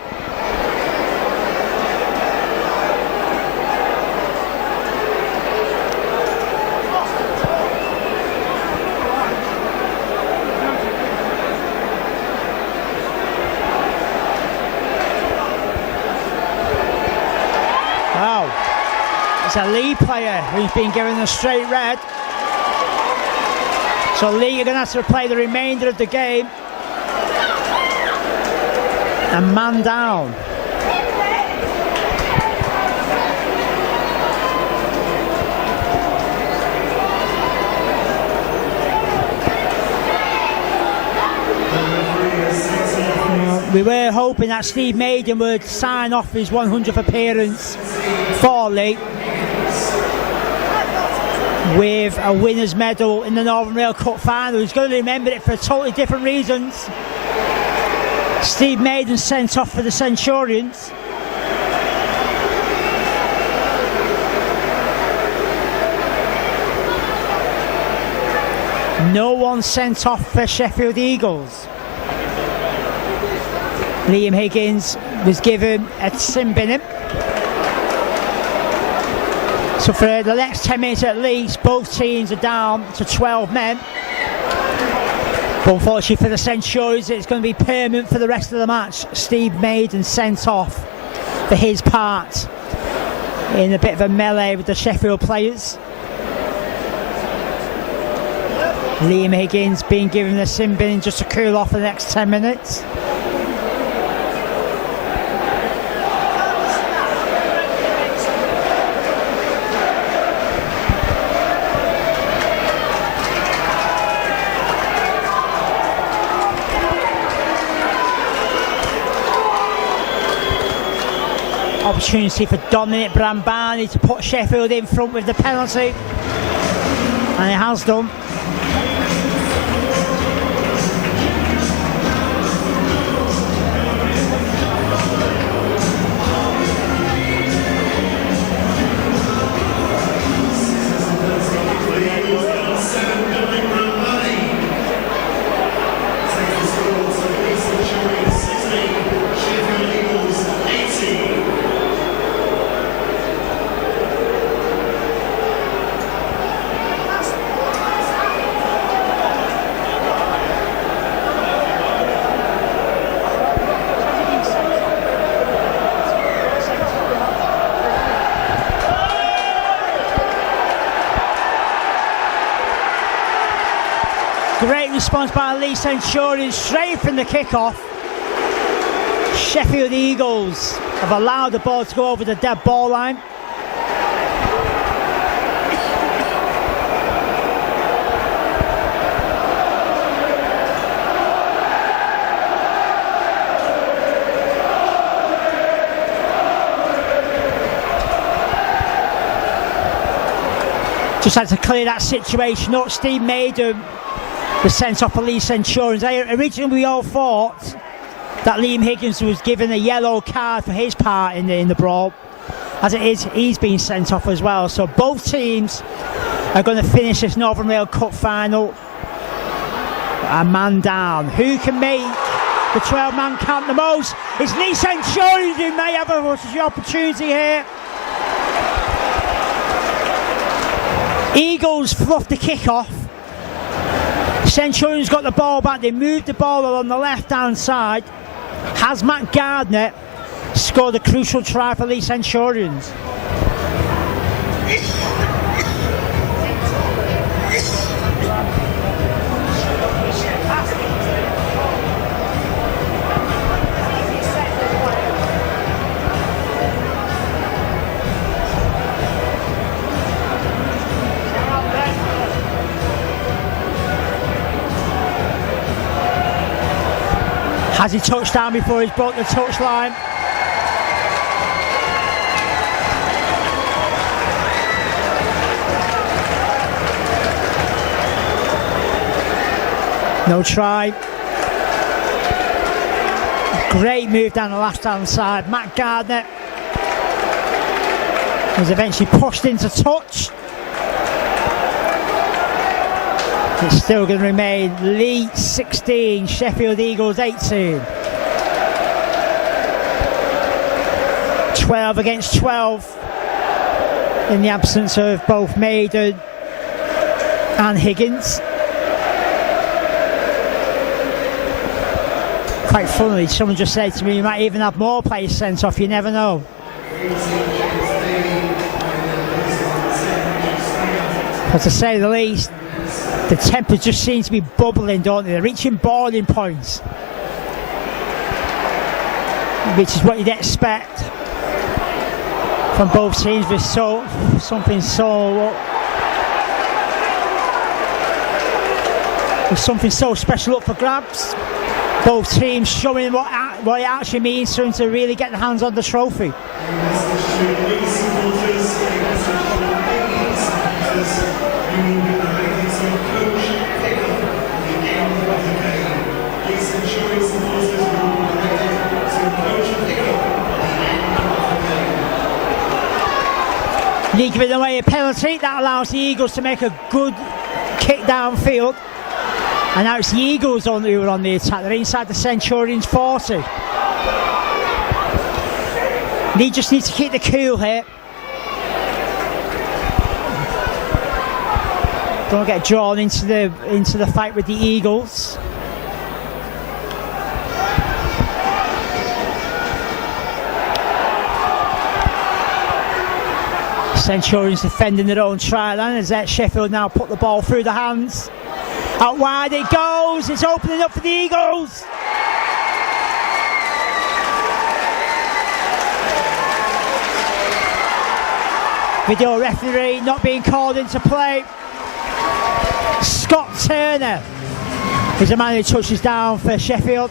It's a Leigh player who's been given a straight red. So Leigh are going to have to play the remainder of the game. And man down. We were hoping that Steve Maiden would sign off his 100th appearance for Leigh with a winner's medal in the Northern Rail Cup Final. He's going to remember it for totally different reasons. Steve Maiden sent off for the Centurions. No one sent off for Sheffield Eagles. Liam Higgins was given a sin binning. So for the next 10 minutes at least, both teams are down to 12 men. But unfortunately for the Centurions, it's going to be permanent for the rest of the match. Steve Maiden sent off for his part in a bit of a melee with the Sheffield players. Liam Higgins being given a sin bin just to cool off for the next 10 minutes. Opportunity for Dominic Brambani to put Sheffield in front with the penalty, and he has done. Great response by Leigh Centurions straight from the kickoff. Sheffield Eagles have allowed the ball to go over the dead ball line. Just had to clear that situation up. Steve Maiden was sent off for Leigh Centurions. Originally we all thought that Liam Higgins was given a yellow card for his part in the brawl. As it is, he's been sent off as well. So both teams are going to finish this Northern Rail Cup Final a man down. Who can make the 12-man count the most? It's Leigh Centurions who may have the opportunity here. Eagles fluffed the kick-off. Centurions got the ball back. They moved the ball along the left-hand side. Has Matt Gardner scored a crucial try for Leigh Centurions? Has he touched down before he's broke the touchline? No try. Great move down the left-hand side. Matt Gardner was eventually pushed into touch. It's still going to remain Leigh 16, Sheffield Eagles 18. 12 against 12 in the absence of both Maiden and Higgins. Quite funnily, someone just said to me, you might even have more players sent off, you never know. But to say the least, the tempers just seem to be bubbling, don't they? They're reaching boiling points, which is what you'd expect from both teams with something so special up for grabs. Both teams showing what what it actually means for him to really get the hands on the trophy. Leigh giving away a penalty that allows the Eagles to make a good kick downfield, and now it's the Eagles who are on the attack. They're inside the Centurions 40. Leigh just needs to keep the cool here. Don't get drawn into the fight with the Eagles. Centurions defending their own try line as Sheffield now put the ball through the hands. Out wide it goes, it's opening up for the Eagles. Video referee not being called into play. Scott Turner is the man who touches down for Sheffield.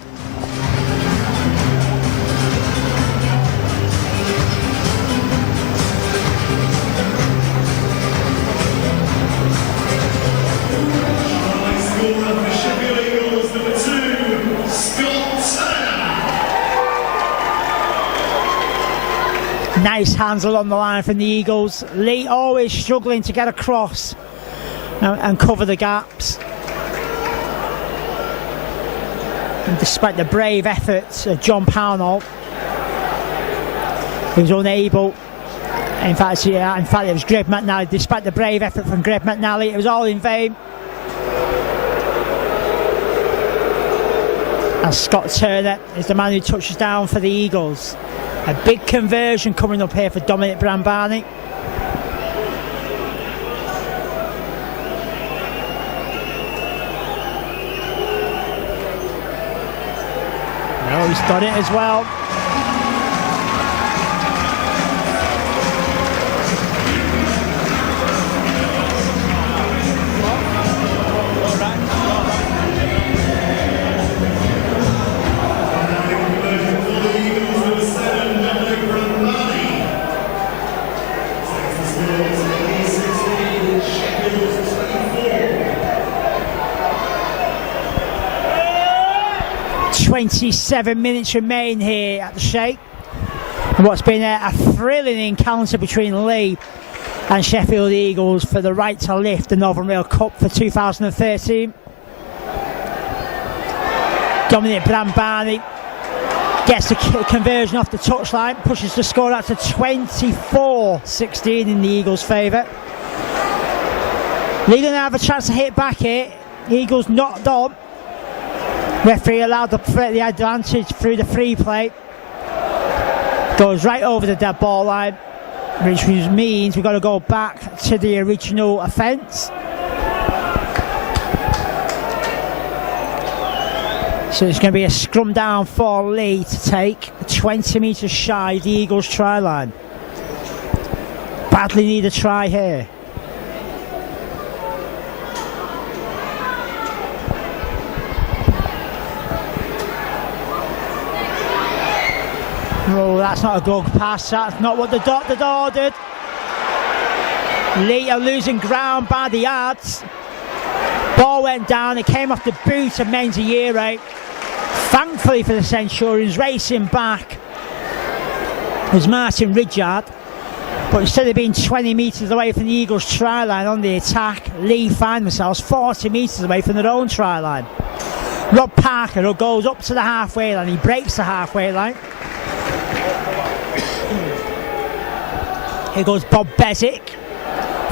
Nice hands along the line from the Eagles. Leigh always struggling to get across and cover the gaps. And despite the brave efforts of John Pownall, he was unable. In fact, it was Greg McNally. Despite the brave effort from Greg McNally, it was all in vain. And Scott Turner is the man who touches down for the Eagles. A big conversion coming up here for Dominic Brambani. No, he's done it as well. .27 minutes remain here at the Sheikh, and what's been a thrilling encounter between Leigh and Sheffield Eagles for the right to lift the Northern Rail Cup for 2013. Dominic Brambani gets the conversion off the touchline, pushes the score out to 24-16 in the Eagles' favour. Leigh going to have a chance to hit back here. Eagles knocked on. Referee allowed the advantage through the free play. Goes right over the dead ball line, which means we've got to go back to the original offence. So it's going to be a scrum down for Leigh to take, 20 metres shy of the Eagles' try line. Badly need a try here. Oh, that's not a good pass. That's not what the doctor ordered. Leigh are losing ground by the yards. Ball went down. It came off the boot of Menziere. Thankfully for the Centurions, racing back was Martin Ridyard. But instead of being 20 metres away from the Eagles' try line on the attack, Leigh find themselves 40 metres away from their own try line. Rob Parker, who goes up to the halfway line, he breaks the halfway line. Here goes Bob Bezic,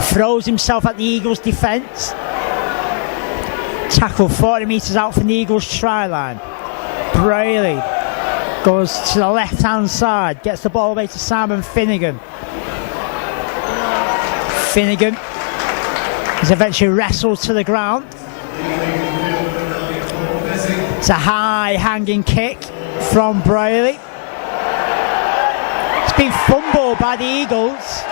throws himself at the Eagles' defence. Tackle 40 metres out from the Eagles' try line. Brayley goes to the left hand side, gets the ball away to Simon Finnegan. Finnegan is eventually wrestled to the ground. It's a high hanging kick from Brayley. It's been fumbled by the Eagles.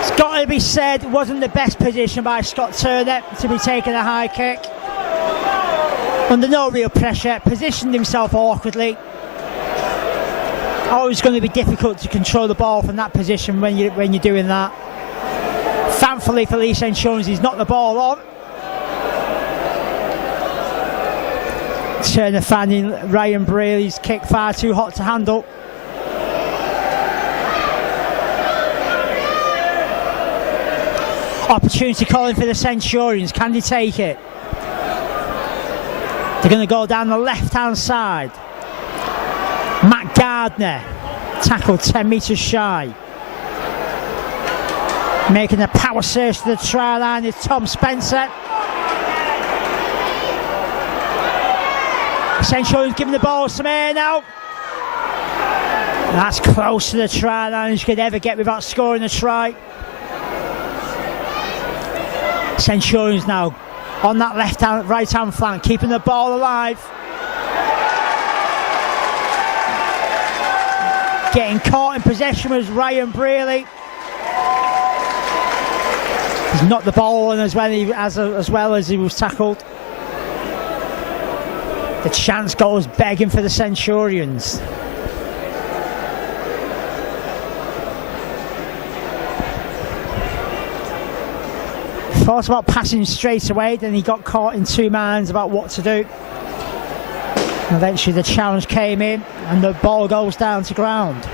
It's Got to be said, wasn't the best position by Scott Turner to be taking a high kick. Under no real pressure, positioned himself awkwardly. Always going to be difficult to control the ball from that position when you're doing that. Thankfully for Leigh St John's, he's knocked the ball on. Turner finding Ryan Braley's kick far too hot to handle. Opportunity calling for the Centurions. Can they take it? They're going to go down the left-hand side. Matt Gardner tackled 10 metres shy. Making a power surge to the try line is Tom Spencer. Centurions giving the ball some air now. That's close to the try line as you could ever get without scoring a try. Centurions now on that right hand flank, keeping the ball alive. Getting caught in possession was Ryan Braley. He's knocked the ball on as well as he was tackled. The chance goes begging for the Centurions. Thought about passing straight away, then he got caught in two minds about what to do. And eventually the challenge came in and the ball goes down to ground.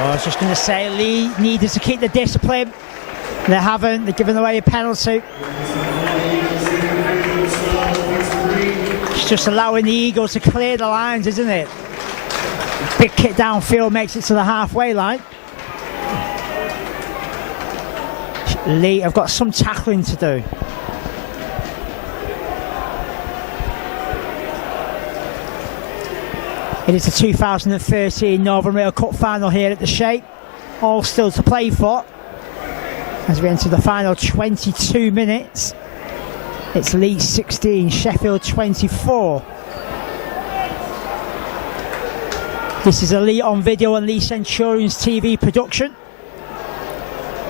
I was just going to say, Leigh needed to keep the discipline. They haven't, they're giving away a penalty. It's just allowing the Eagles to clear the lines, isn't it? Big kick downfield makes it to the halfway line. Leigh have got some tackling to do. It is the 2013 Northern Rail Cup Final here at the Shape. All still to play for as we enter the final 22 minutes. It's Leigh 16, Sheffield 24. This is a Leigh on Video and Leigh Centurions TV production.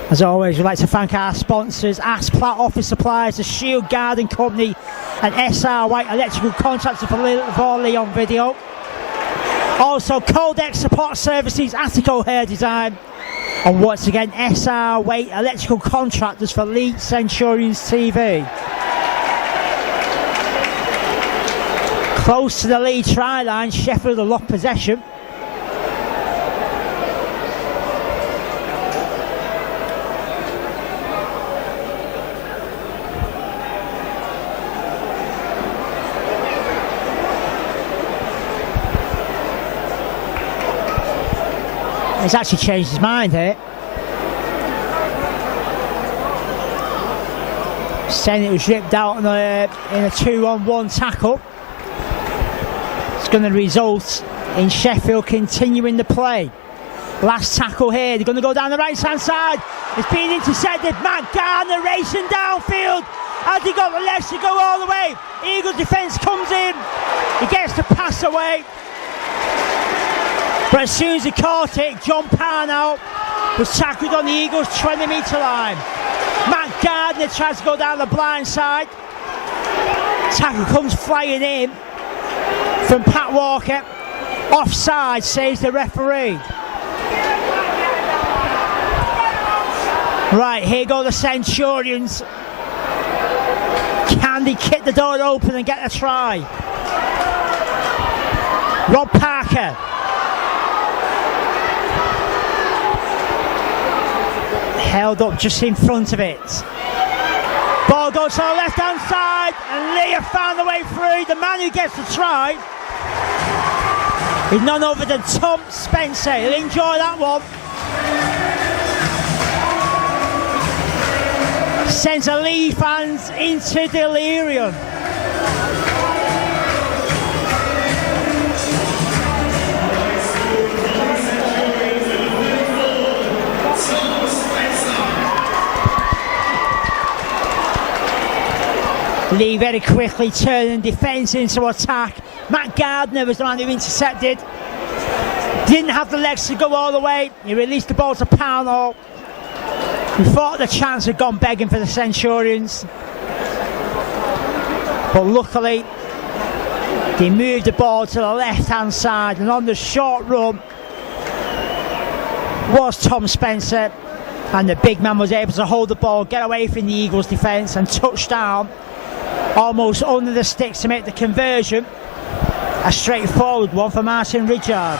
As always, we'd like to thank our sponsors, Ask Platt Office Supplies, the Shield Garden Company and SR White Electrical Contractor for Leigh on Video. Also, Codex Support Services, Attico Hair Design. And once again, SR White Electrical Contractors for Leigh Centurions TV. Close to the Leigh try line, Sheffield have lost possession. He's actually changed his mind here. Saying it was ripped out in a 2-on-1 tackle. It's going to result in Sheffield continuing the play. Last tackle here, they're going to go down the right hand side. It's being intercepted. Matt Gardner racing downfield. Has he got the legs to go all the way? Eagle defence comes in. He gets the pass away. But as soon as he caught it, John Parnell was tackled on the Eagles' 20-metre line. Matt Gardner tries to go down the blind side. Tackle comes flying in from Pat Walker. Offside, says the referee. Right, here go the Centurions. Can they kick the door open and get a try? Rob Parker. Held up just in front of it. Ball goes to the left hand side and Leigh have found the way through. The man who gets the try is none other than Tom Spencer. He'll enjoy that one. Sends the Leigh fans into delirium. Leigh very quickly turning defence into attack. Matt Gardner was the man who intercepted. Didn't have the legs to go all the way. He released the ball to Pownall. He thought the chance had gone begging for the Centurions. But luckily, they moved the ball to the left-hand side, and on the short run was Tom Spencer, and the big man was able to hold the ball, get away from the Eagles' defence, and touch down almost under the sticks to make the conversion a straightforward one for Martin Ridyard.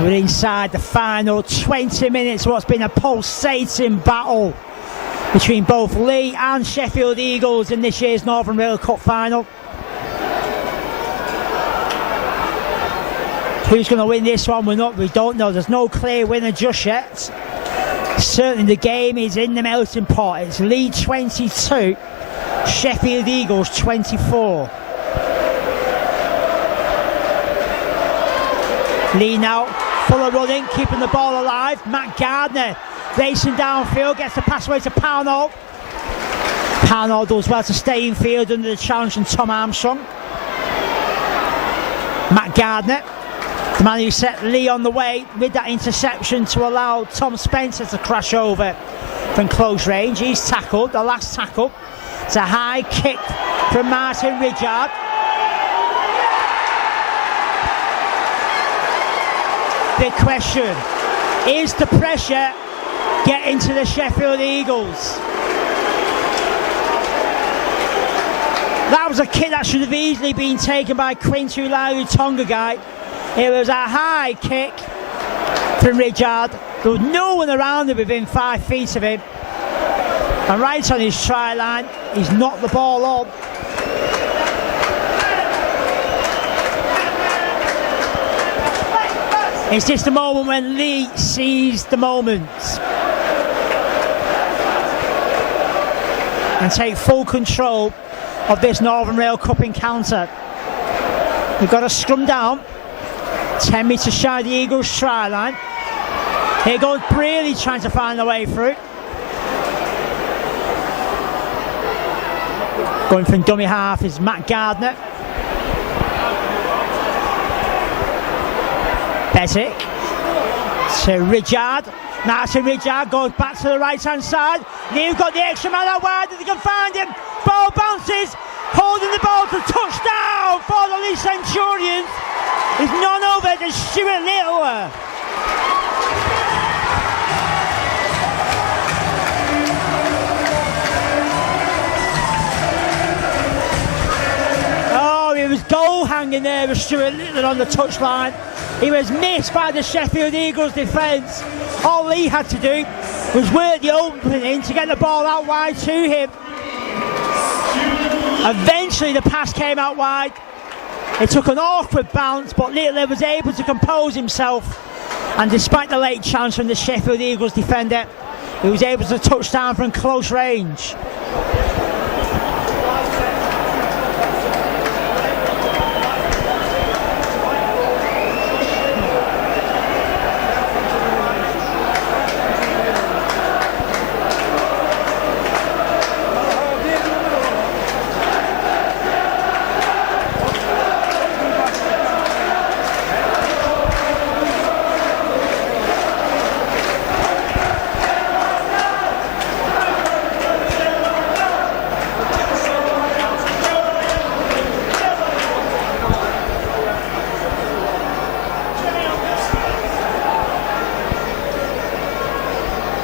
We're inside the final 20 minutes, what's been a pulsating battle between both Leigh and Sheffield Eagles in this year's Northern Rail Cup Final. Who's going to win this one? We don't know. There's no clear winner just yet. Certainly the game is in the melting pot. It's Leigh 22, Sheffield Eagles 24. Leigh now full of running, keeping the ball alive. Matt Gardner racing downfield, gets the pass away to Pownall. Pownall does well to stay in field under the challenge from Tom Armstrong. Matt Gardner, the man who set Leigh on the way with that interception to allow Tom Spencer to crash over from close range. He's tackled, the last tackle. It's a high kick from Martin Ridyard. Big question, is the pressure getting to the Sheffield Eagles? That was a kick that should have easily been taken by Quintu Tonga guy. It was a high kick from Ridyard. There was no one around him within 5 feet of him. And right on his try line, he's knocked the ball on. It's just the moment when Leigh seized the moment and take full control of this Northern Rail Cup encounter. We've got a scrum down, 10 metres shy of the Eagles' try line. Here goes Brearley trying to find a way through. Going from dummy half is Matt Gardner. Bezic to Ridyard. Martin Ridyard goes back to the right hand side. Neil's got the extra man out wide if they can find him. Ball bounces, holding the ball to touchdown for the Leigh Centurions. Is none other than Stuart Little. Oh, he was goal hanging there with Stuart Little on the touchline. He was missed by the Sheffield Eagles defence. All Leigh had to do was work the opening to get the ball out wide to him. Eventually the pass came out wide. It took an awkward bounce, but Little was able to compose himself. And despite the late chance from the Sheffield Eagles defender, he was able to touch down from close range.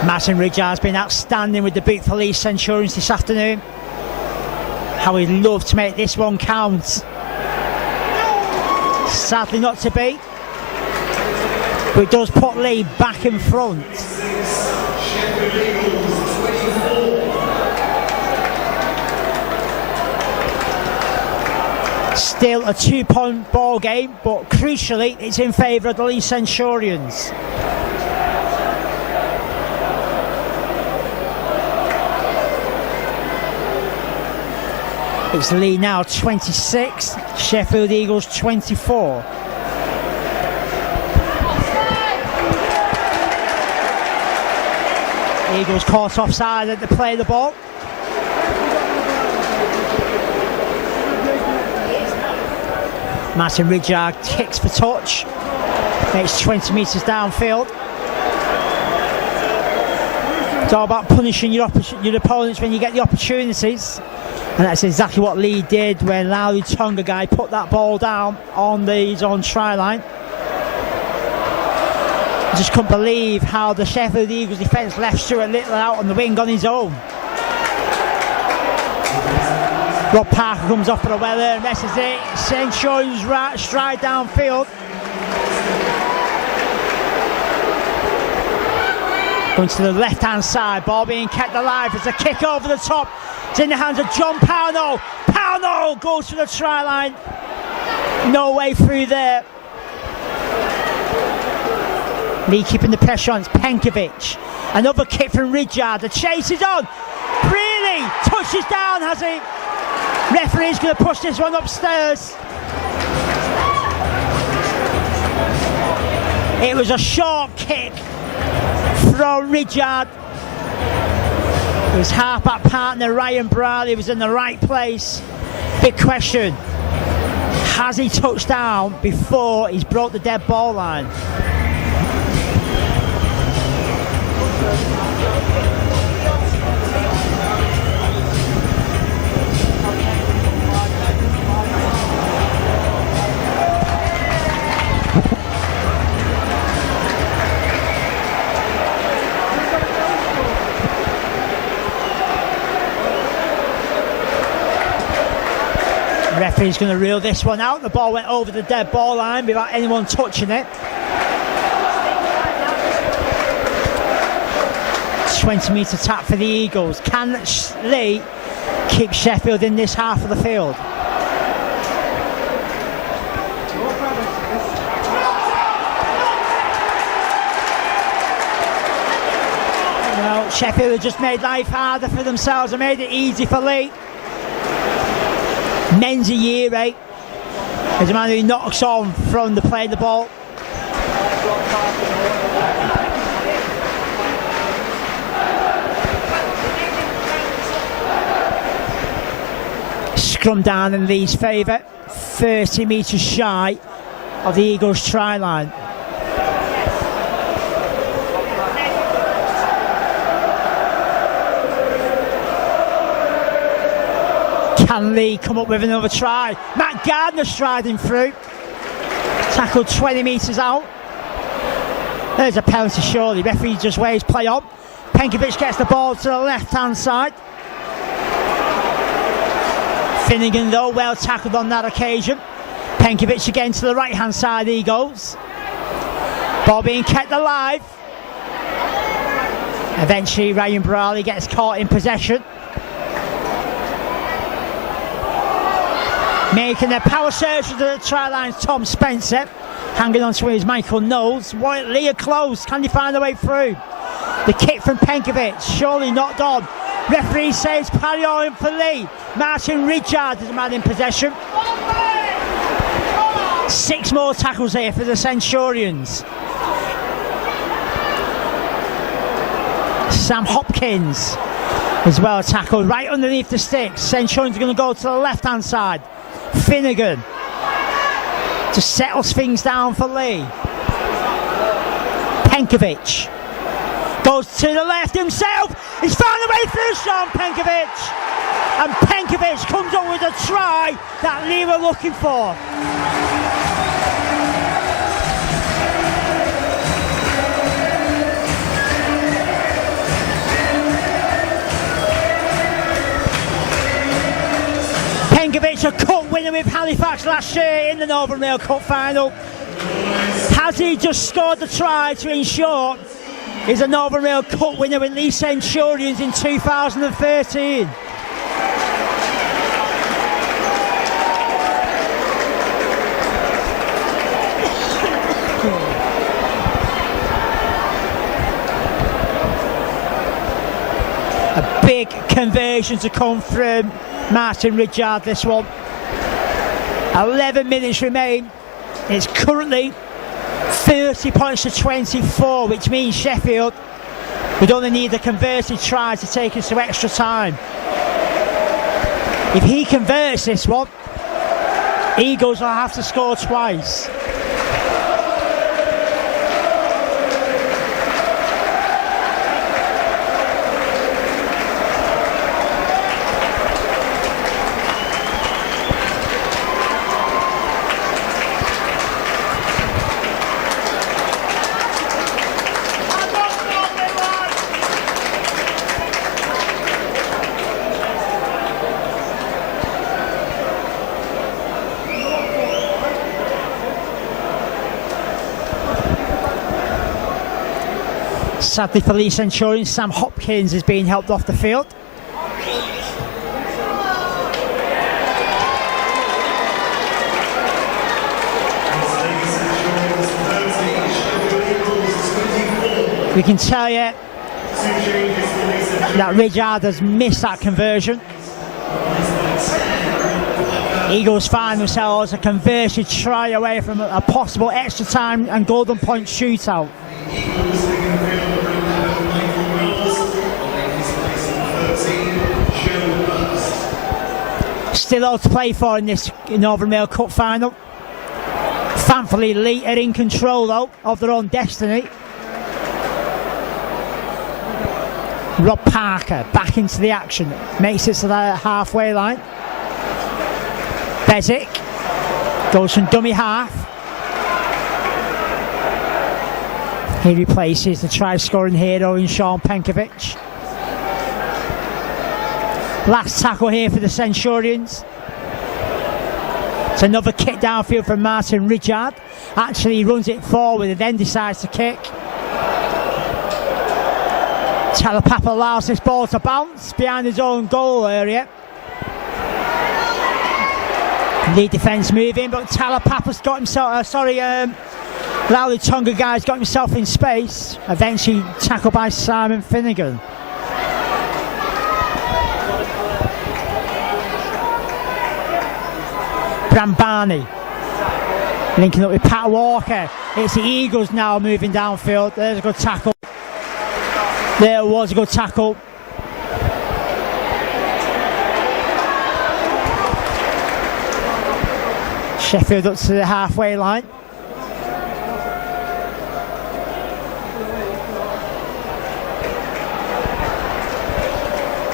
Martin Ridyard's been outstanding with the boot for Leigh Centurions this afternoon. How he'd love to make this one count. Sadly not to be, but it does put Leigh back in front. Still a 2-point ball game, but crucially it's in favour of the Leigh Centurions. It's Leigh now 26, Sheffield Eagles 24. Eagles caught offside at the play of the ball. Martin Ridgard kicks for touch. It's 20 metres downfield. It's all about punishing your opponents when you get the opportunities. And that's exactly what Leigh did when Lowry Tonga guy put that ball down on his own try line. I just couldn't believe how the Sheffield Eagles defence left Stuart Little out on the wing on his own. Rob Parker comes off for a weather and messes it. Centurions right stride downfield. Going to the left hand side, ball being kept alive. There's a kick over the top. It's in the hands of John Pownall. Pownall goes to the try line. No way through there. Leigh keeping the pressure on. It's Penkovic. Another kick from Ridgard. The chase is on. Really touches down, has he? Referee's going to push this one upstairs. It was a short kick from Ridgard. His halfback partner Ryan Bradley was in the right place. Big question, has he touched down before he's broke the dead ball line? Referee's going to reel this one out. The ball went over the dead ball line without anyone touching it. 20-metre tap for the Eagles. Can Leigh keep Sheffield in this half of the field? Well, Sheffield have just made life harder for themselves and made it easy for Leigh. Men's a year, eh? There's a man who knocks on from the play of the ball. Scrum down in Leigh's favour, 30 metres shy of the Eagles' try line. Can Leigh come up with another try? Matt Gardner striding through. Tackled 20 metres out. There's a penalty surely. Referee just waves play on. Penkovic gets the ball to the left hand side. Finnegan though well tackled on that occasion. Penkovic again to the right hand side he goes. Ball being kept alive. Eventually Ryan Bradley gets caught in possession. Making their power surge to the try line, Tom Spencer. Hanging on to his Michael Knowles. Leigh are close. Can they find their way through? The kick from Penkovic, surely knocked on. Referee says carry on for Leigh. Martin Ridgard is the man in possession. 6 more tackles here for the Centurions. Sam Hopkins as well tackled right underneath the sticks. Centurions are going to go to the left hand side. Finnegan just settles things down for Leigh. Penkovic goes to the left himself. He's found a way through, Sean Penkovic. And Penkovic comes up with a try that Leigh were looking for. Penkovic, a cup winner with Halifax last year in the Northern Rail Cup Final. Has he just scored the try to ensure he's a Northern Rail Cup winner with Leigh Centurions in 2013? conversion to come from Martin Ridyard, this one. 11 minutes remain. It's currently 30 points to 24, which means Sheffield would only need a converted try to take us to extra time. If he converts this one, Eagles will have to score twice. Sadly for Leigh Centurions, Sam Hopkins is being helped off the field. We can tell you that Ridyard has missed that conversion. Eagles find themselves a converted try away from a possible extra time and golden point shootout. Still all to play for in this Northern Rail Cup Final. Thankfully, Leigh are in control though of their own destiny. Rob Parker back into the action, makes it to the halfway line. Bezic goes from dummy half. He replaces the try-scoring hero in Sean Penkovic. Last tackle here for the Centurions. It's another kick downfield from Martin Ridyard. Actually, he runs it forward and then decides to kick. Talapapa allows this ball to bounce behind his own goal area. Leigh defence moving, but Talapapa's got himself, Lowry Tonga guy's got himself in space. Eventually tackled by Simon Finnegan. Brambani linking up with Pat Walker. It's the Eagles now moving downfield. There's a good tackle. There was a good tackle. Sheffield up to the halfway line.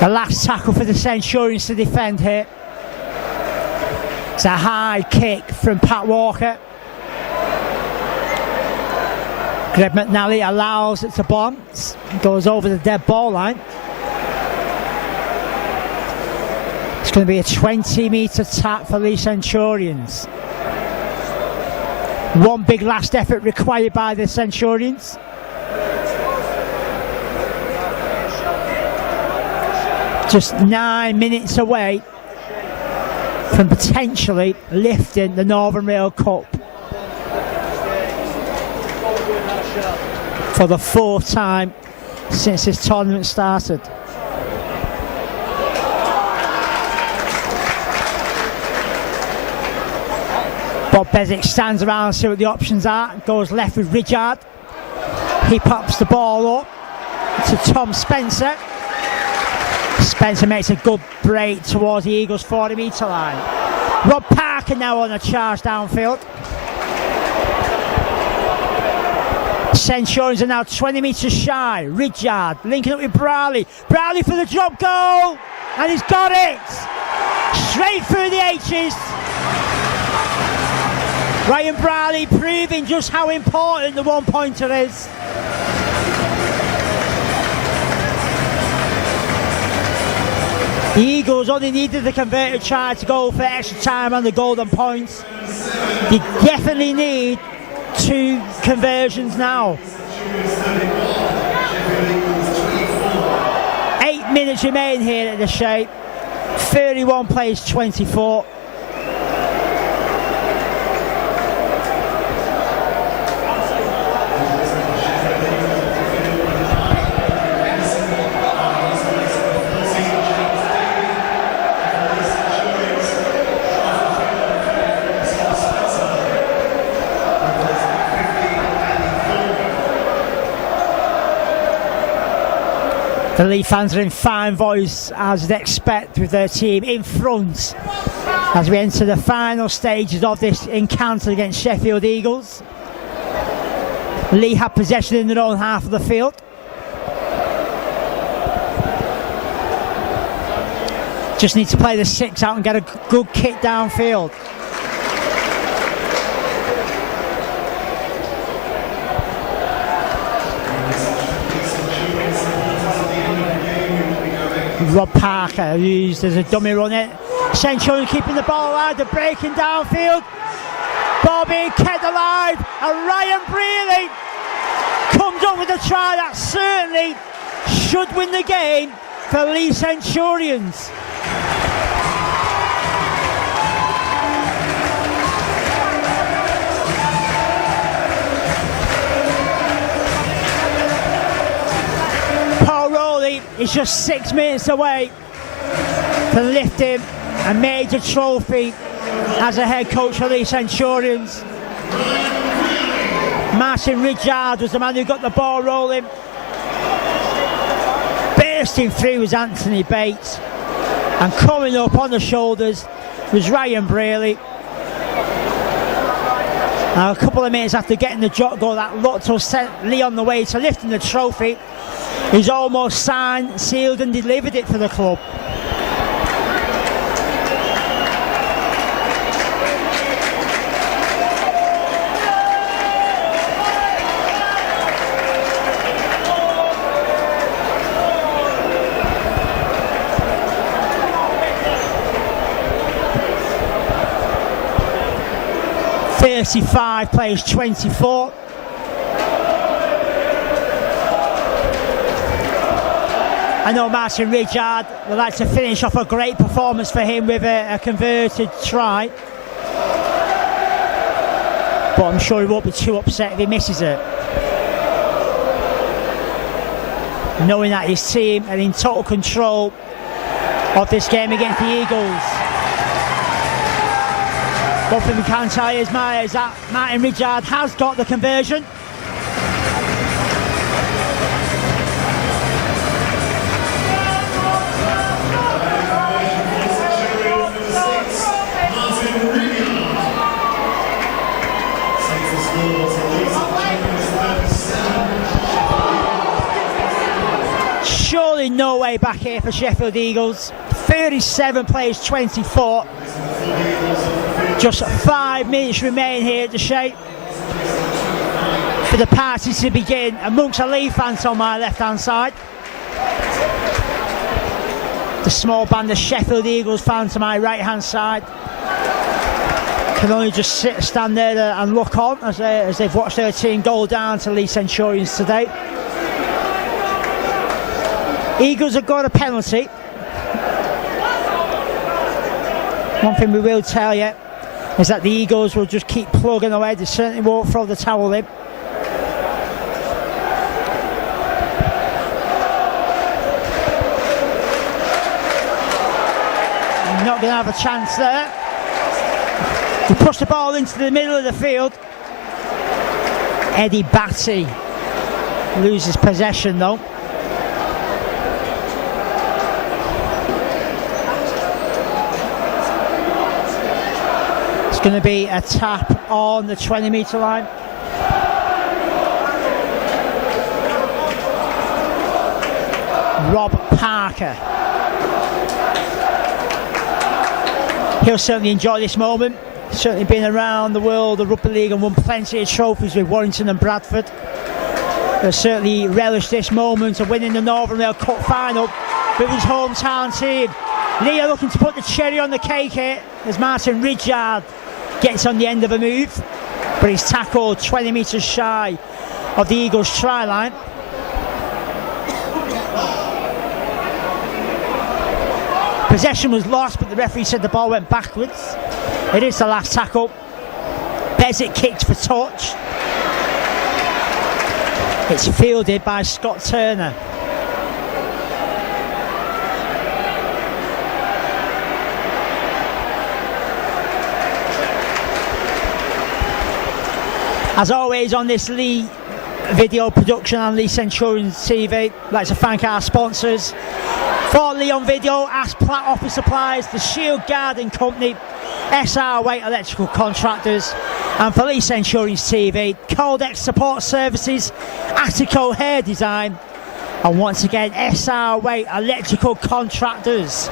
The last tackle for the Centurions to defend here. It's a high kick from Pat Walker. Greg McNally allows it to bounce. Goes over the dead ball line. It's going to be a 20-metre tap for Leigh Centurions. One big last effort required by the Centurions. Just 9 minutes away from potentially lifting the Northern Rail Cup for the fourth time since this tournament started. Bob Bezic stands around and see what the options are. Goes left with Ridyard. He pops the ball up to Tom Spencer. Spencer makes a good break towards the Eagles' 40-metre line. Rob Parker now on a charge downfield. Centurions are now 20 metres shy. Ridyard linking up with Braley. Braley for the drop goal! And he's got it! Straight through the H's. Ryan Braley proving just how important the one-pointer is. The Eagles only needed the converted try to go for extra time on the golden points. They definitely need 2 conversions now. 8 minutes remain here at the shape. 31 plays 24. The Leigh fans are in fine voice, as they'd expect, with their team in front as we enter the final stages of this encounter against Sheffield Eagles. Leigh have possession in their own half of the field. Just need to play the 6 out and get a good kick downfield. Rob Parker used as a dummy runner. Centurion keeping the ball alive, they're breaking downfield. Ball being kept alive, and Ryan Brearley comes up with a try that certainly should win the game for Leigh Centurions. Paul Rowley is just 6 minutes away to lift him a major trophy as a head coach for Leigh Centurions. Martin Ridyard was the man who got the ball rolling. Bursting through was Anthony Bates, and coming up on the shoulders was Ryan Brearley. Now, a couple of minutes after getting the jot goal that looked to set Leigh on the way to lifting the trophy, he's almost signed, sealed and delivered it for the club. Plays 24. I know Martin Ridyard would like to finish off a great performance for him with a converted try, but I'm sure he won't be too upset if he misses it, knowing that his team are in total control of this game against the Eagles. One thing we can tell you is that Martin Ridyard has got the conversion. Surely no way back here for Sheffield Eagles. 37 plays 24. Just 5 minutes remain here at the Shape for the party to begin amongst the Leigh fans on my left hand side. The small band of Sheffield Eagles fans to my right hand side can only just stand there and look on as they've watched their team go down to Leigh Centurions today. Eagles have got a penalty. One thing we will tell you is that the Eagles will just keep plugging away. They certainly won't throw the towel in. Not going to have a chance there. He pushed the ball into the middle of the field. Eddie Batty loses possession though. Going to be a tap on the 20-metre line. Rob Parker. He'll certainly enjoy this moment. Certainly been around the world, the Rugby League, and won plenty of trophies with Warrington and Bradford. He'll certainly relish this moment of winning the Northern Rail Cup Final with his hometown team. Leigh are looking to put the cherry on the cake here as Martin Ridyard gets on the end of a move, but he's tackled 20 metres shy of the Eagles' try line. Possession was lost, but the referee said the ball went backwards. It is the last tackle. Bezic kicked for touch. It's fielded by Scott Turner. As always on this Leigh video production on Leigh Centurions TV. I'd like to thank our sponsors. For Leon Video, Ask Platt Office Supplies, the Shield Garden Company, SR Waite Electrical Contractors, and for Leigh Centurions TV, Codex Support Services, Attico Hair Design, and once again SR Waite Electrical Contractors.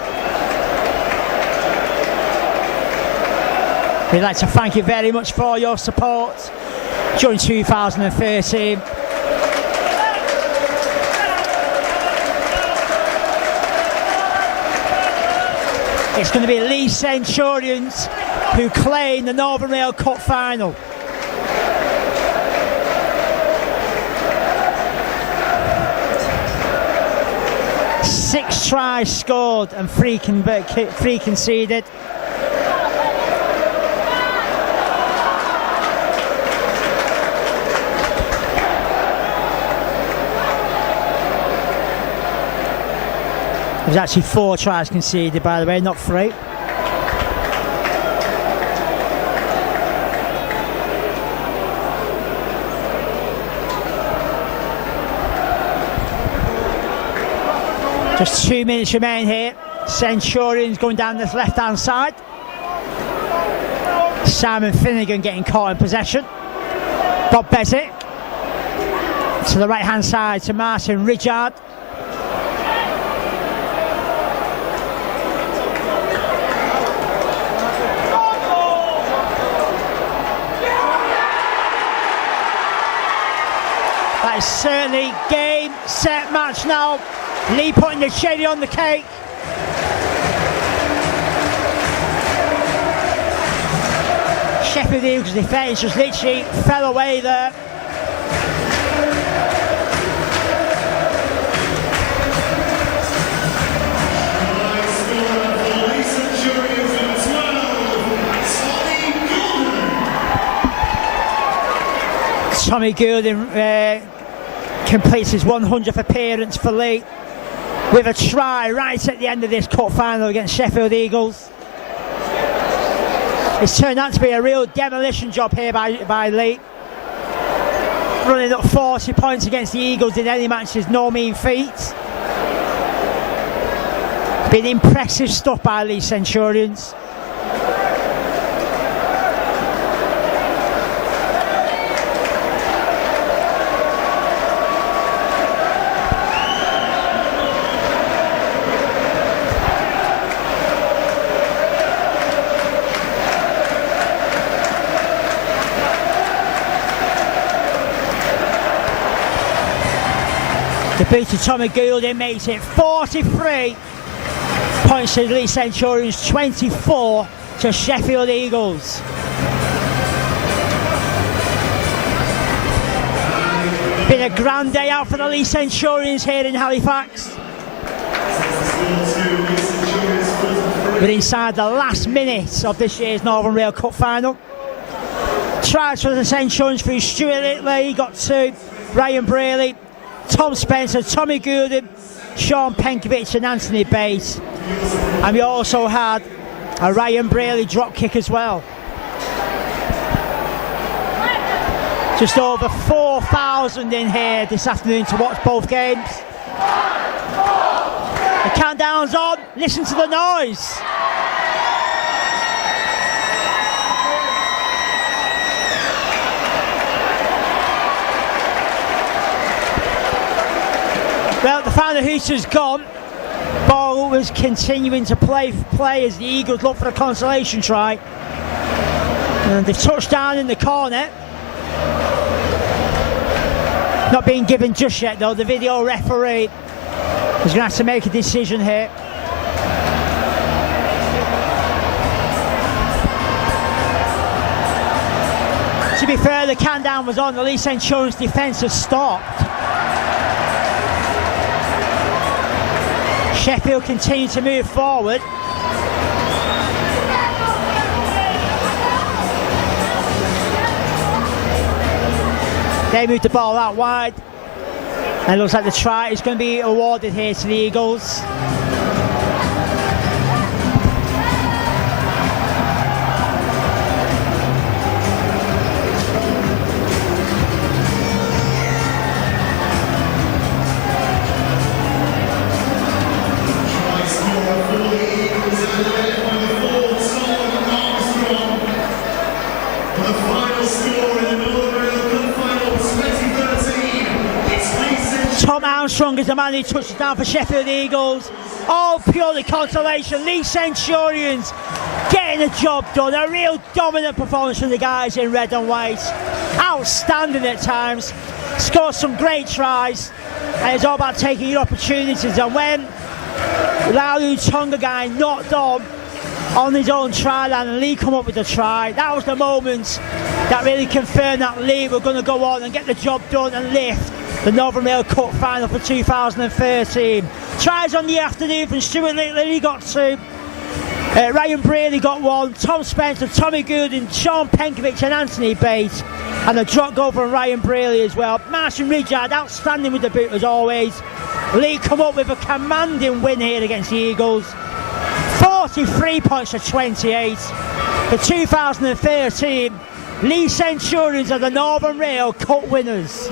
We'd like to thank you very much for your support during 2013. It's going to be Leigh Centurions who claim the Northern Rail Cup Final. Six tries scored and three conceded. There's actually 4 tries conceded, by the way, not 3. Just 2 minutes remain here. Centurions going down this left-hand side. Simon Finnegan getting caught in possession. Bob Bezic to the right-hand side to Martin Ridgard. That is certainly game, set, match now. Leigh putting the cherry on the cake. Sheffield Eagles defence just literally fell away there. Tommy Goulden completes his 100th appearance for Leigh with a try right at the end of this cup final against Sheffield Eagles. It's turned out to be a real demolition job here by Leigh. Running up 40 points against the Eagles in any match is no mean feat. Been impressive stuff by Leigh Centurions. The boot of Tommy Goulden makes it 43 points to Leigh Centurions, 24 to Sheffield Eagles. Been a grand day out for the Leigh Centurions here in Halifax. We're inside the last minute of this year's Northern Rail Cup Final. Tries for the Centurions through Stuart Litley, got 2, Ryan Braley, Tom Spencer, Tommy Goulden, Sean Penkovic and Anthony Bates. And we also had a Ryan Braley drop kick as well. Just over 4,000 in here this afternoon to watch both games. The countdown's on, listen to the noise. Well, the final hooter's gone. Ball was continuing to play as the Eagles look for a consolation try. And they've touched down in the corner. Not being given just yet though. The video referee is going to have to make a decision here. To be fair, the countdown was on. The Leigh Centurions defence has stopped. Sheffield continue to move forward. They moved the ball out wide. And it looks like the try is going to be awarded here to the Eagles. final score in the Northern Rail Cup Final 2013. It's Leigh St. Tom Armstrong is the man who touches down for Sheffield Eagles. All purely consolation. Leigh Centurions getting the job done. A real dominant performance from the guys in red and white. Outstanding at times. Scored some great tries. And it's all about taking your opportunities. And when Laulu Tonga guy knocked on his own try line and Leigh come up with the try, that was the moment that really confirmed that Leigh were going to go on and get the job done and lift the Northern Rail Cup Final for 2013. Tries on the afternoon from Stuart Little, got two. Ryan Braley got one. Tom Spencer, Tommy Gooden, Sean Penkovic and Anthony Bates. And a drop goal from Ryan Braley as well. Martin Ridgard outstanding with the boot as always. Leigh come up with a commanding win here against the Eagles. 43 points to 28. For 2013, Leigh Centurions are the Northern Rail Cup winners.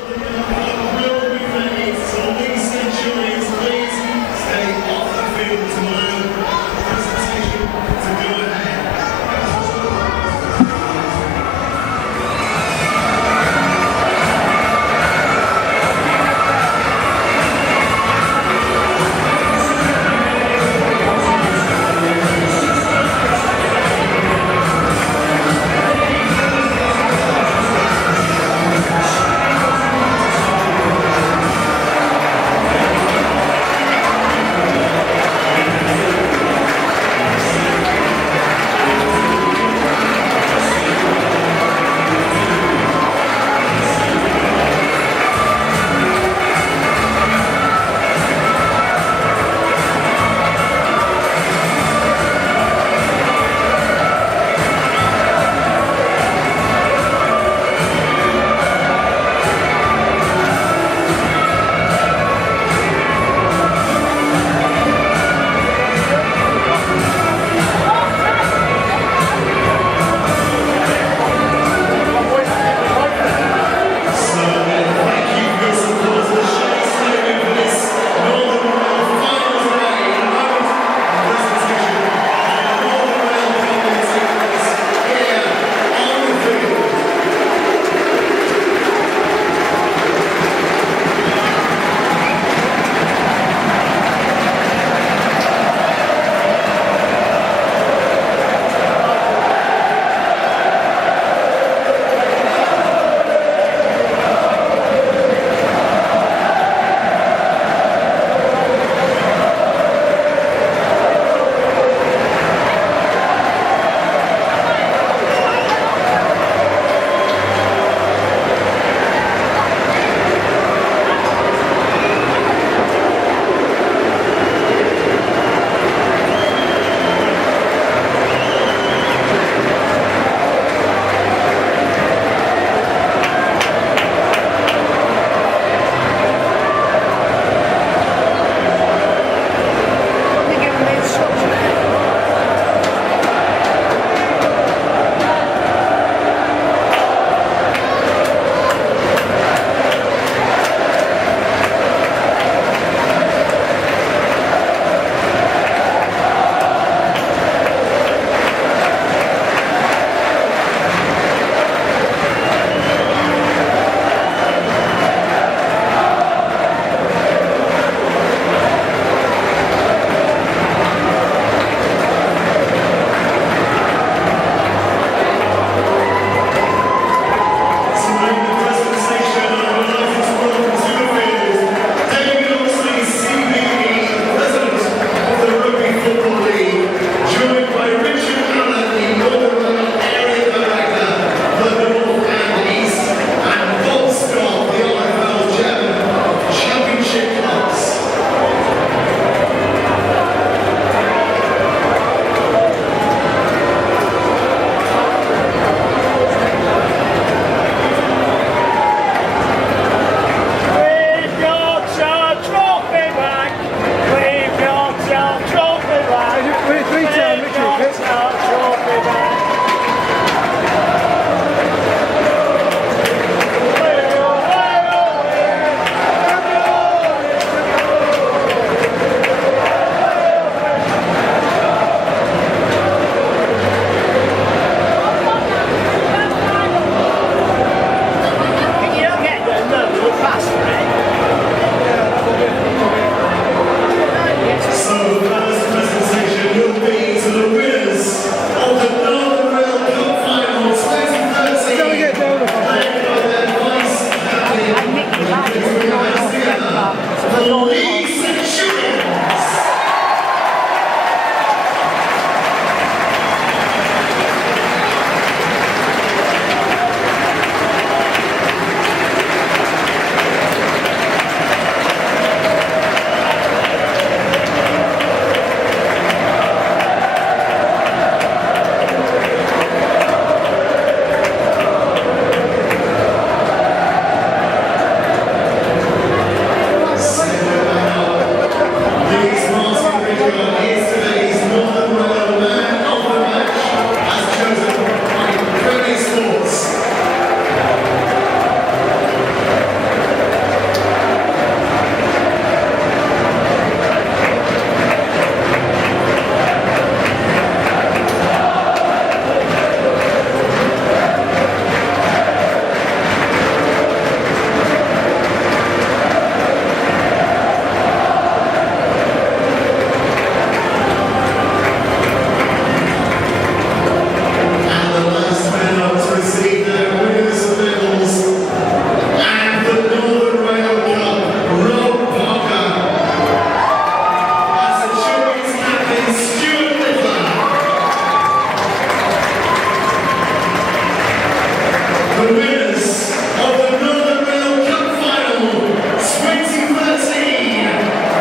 the winners of the Northern Rail Cup Final 2013,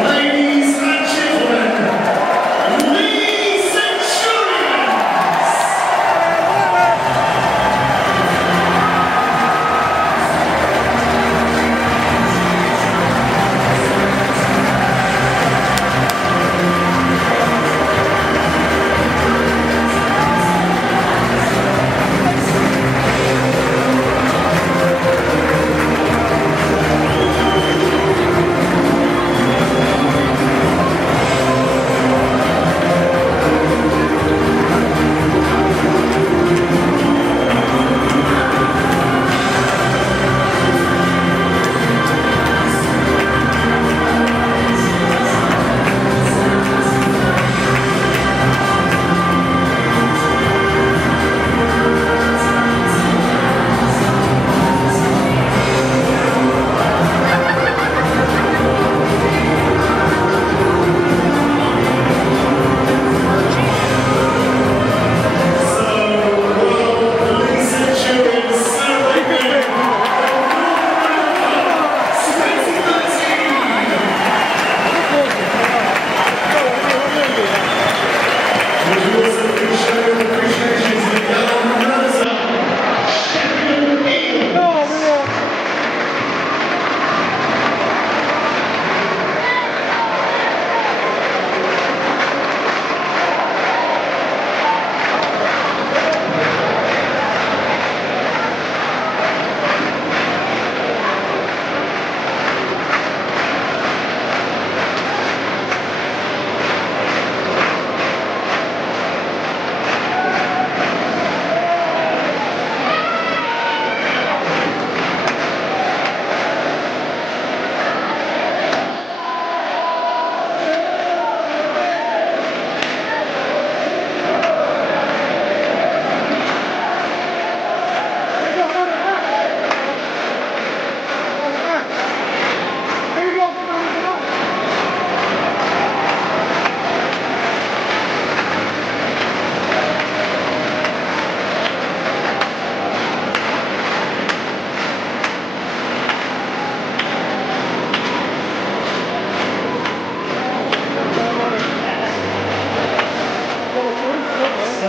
ladies and gentlemen, Leigh Centurions!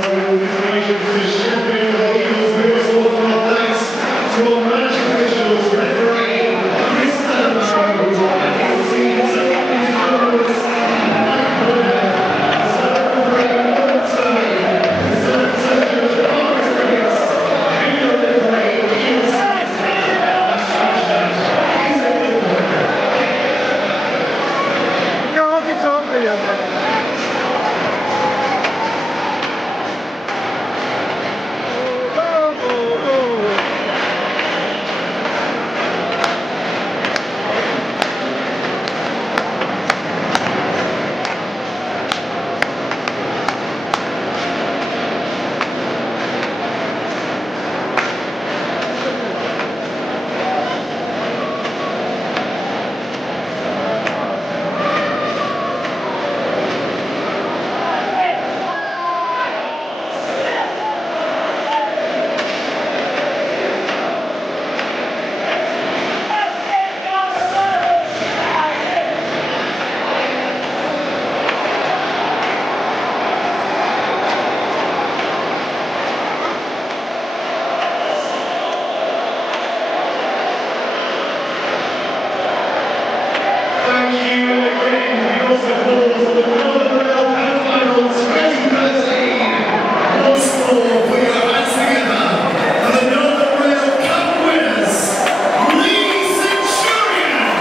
Congratulations to Sheffield Eagles boys, all of our thanks to our match officials, referee Mr. Rose, and his teams of individuals, Mike Blair, Celebrate Water, Representative Arteries, Peter Livery, Ian Smith, Ella Schwarzenegger, Thank you again for your support for the Northern Rail Cup Final 2013. Once more, put your hands together for the Northern Rail Cup winners, Leigh Centurions!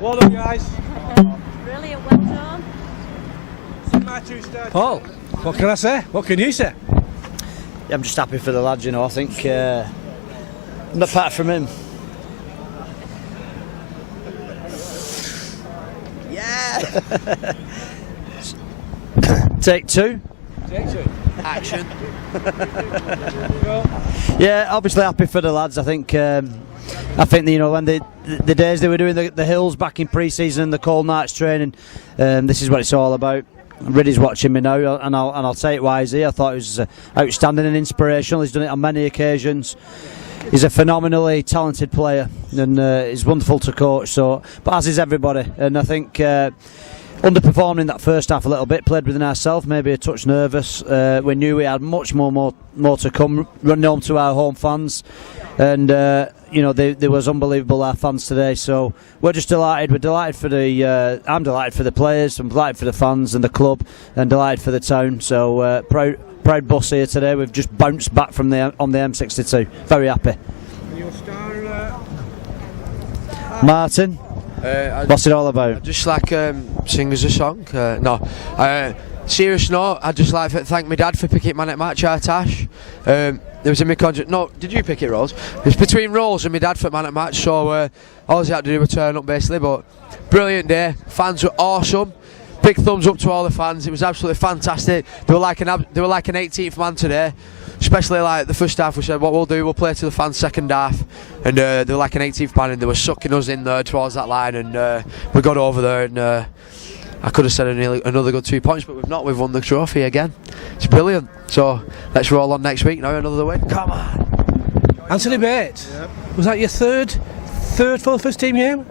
Well done, guys. Brilliant, well done. Paul, what can I say? What can you say? Yeah, I'm just happy for the lads, you know. I think apart from him. Yeah. Take two. Action. Yeah, obviously happy for the lads. I think you know, when the days they were doing the hills back in pre-season and the cold nights training, this is what it's all about. Riddy's watching me now, and I'll say it why he's here. I thought he was outstanding and inspirational. He's done it on many occasions. He's a phenomenally talented player, and he's wonderful to coach. So, but as is everybody, and I think underperformed in that first half a little bit. Played within ourselves, maybe a touch nervous. We knew we had much more to come. Running home to our home fans, and you know, they was unbelievable, our fans today. So we're just delighted. We're delighted for I'm delighted for the players. I'm delighted for the fans and the club, and delighted for the town. So proud bus here today. We've just bounced back from on the M62. Very happy. Your star, Martin, what's it all about? I'd just like sing us a song. Serious note, I'd just like to thank my dad for picking man at match at Tash. There was in my contract. No, did you pick it, Rolls? It was between Rolls and my dad for man at match, so all he had to do was turn up basically. But brilliant day, fans were awesome. Big thumbs up to all the fans. It was absolutely fantastic. They were like an 18th man today. Especially like the first half, we said what we'll do, we'll play to the fans second half, and they were like an 18th man, and they were sucking us in there towards that line, and we got over there, and I could have said another good 2 points, but we've not. We've won the trophy again. It's brilliant. So let's roll on next week now. Another win. Come on. Anthony Bates. Yep. Was that your third for the first team game?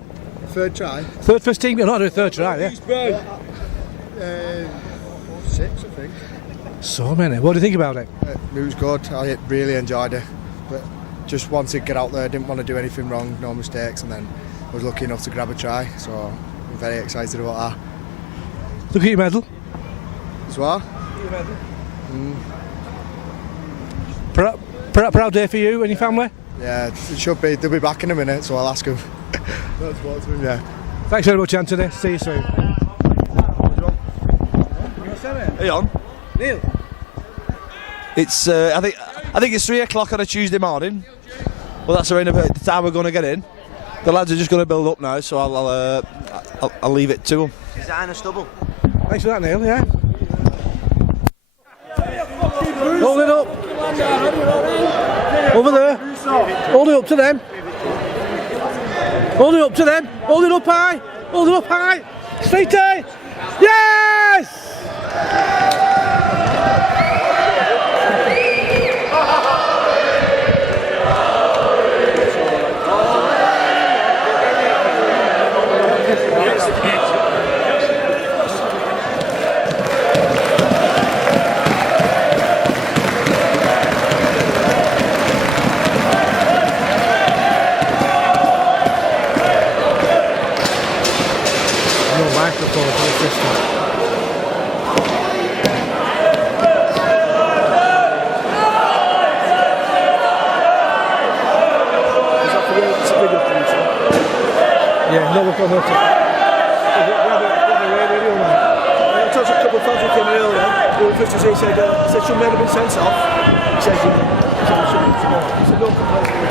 Third try. Third first team game? Not a third try, yeah. 6, I think. So many. What do you think about it? It was good. I really enjoyed it. But just wanted to get out there. Didn't want to do anything wrong, no mistakes, and then I was lucky enough to grab a try. So I'm very excited about that. Look at your medal. As well. Your medal. Proud day for you and your family? Yeah, it should be. They'll be back in a minute, so I'll ask them. That's what's been, yeah. Thanks very much, Anthony. See you soon. Hey on. Neil. It's I think it's 3 o'clock on a Tuesday morning. Well, that's around about the time we're going to get in. The lads are just going to build up now, so I'll leave it to them. Design a stubble. Thanks for that, Neil. Yeah. Hold it up. Over there. Hold it up to them. Hold it up to them. Hold it up high. Hold it up high. Straight A. Yes! Microphone for the system. Yeah, no, we've got no time. I talked to a couple of fans who came in earlier, who were 50s, he said she may have been sent off. He said, he said, no complaints.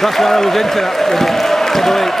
That's why I was into that for the week.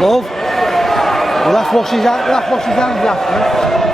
Love. Left washes hands after.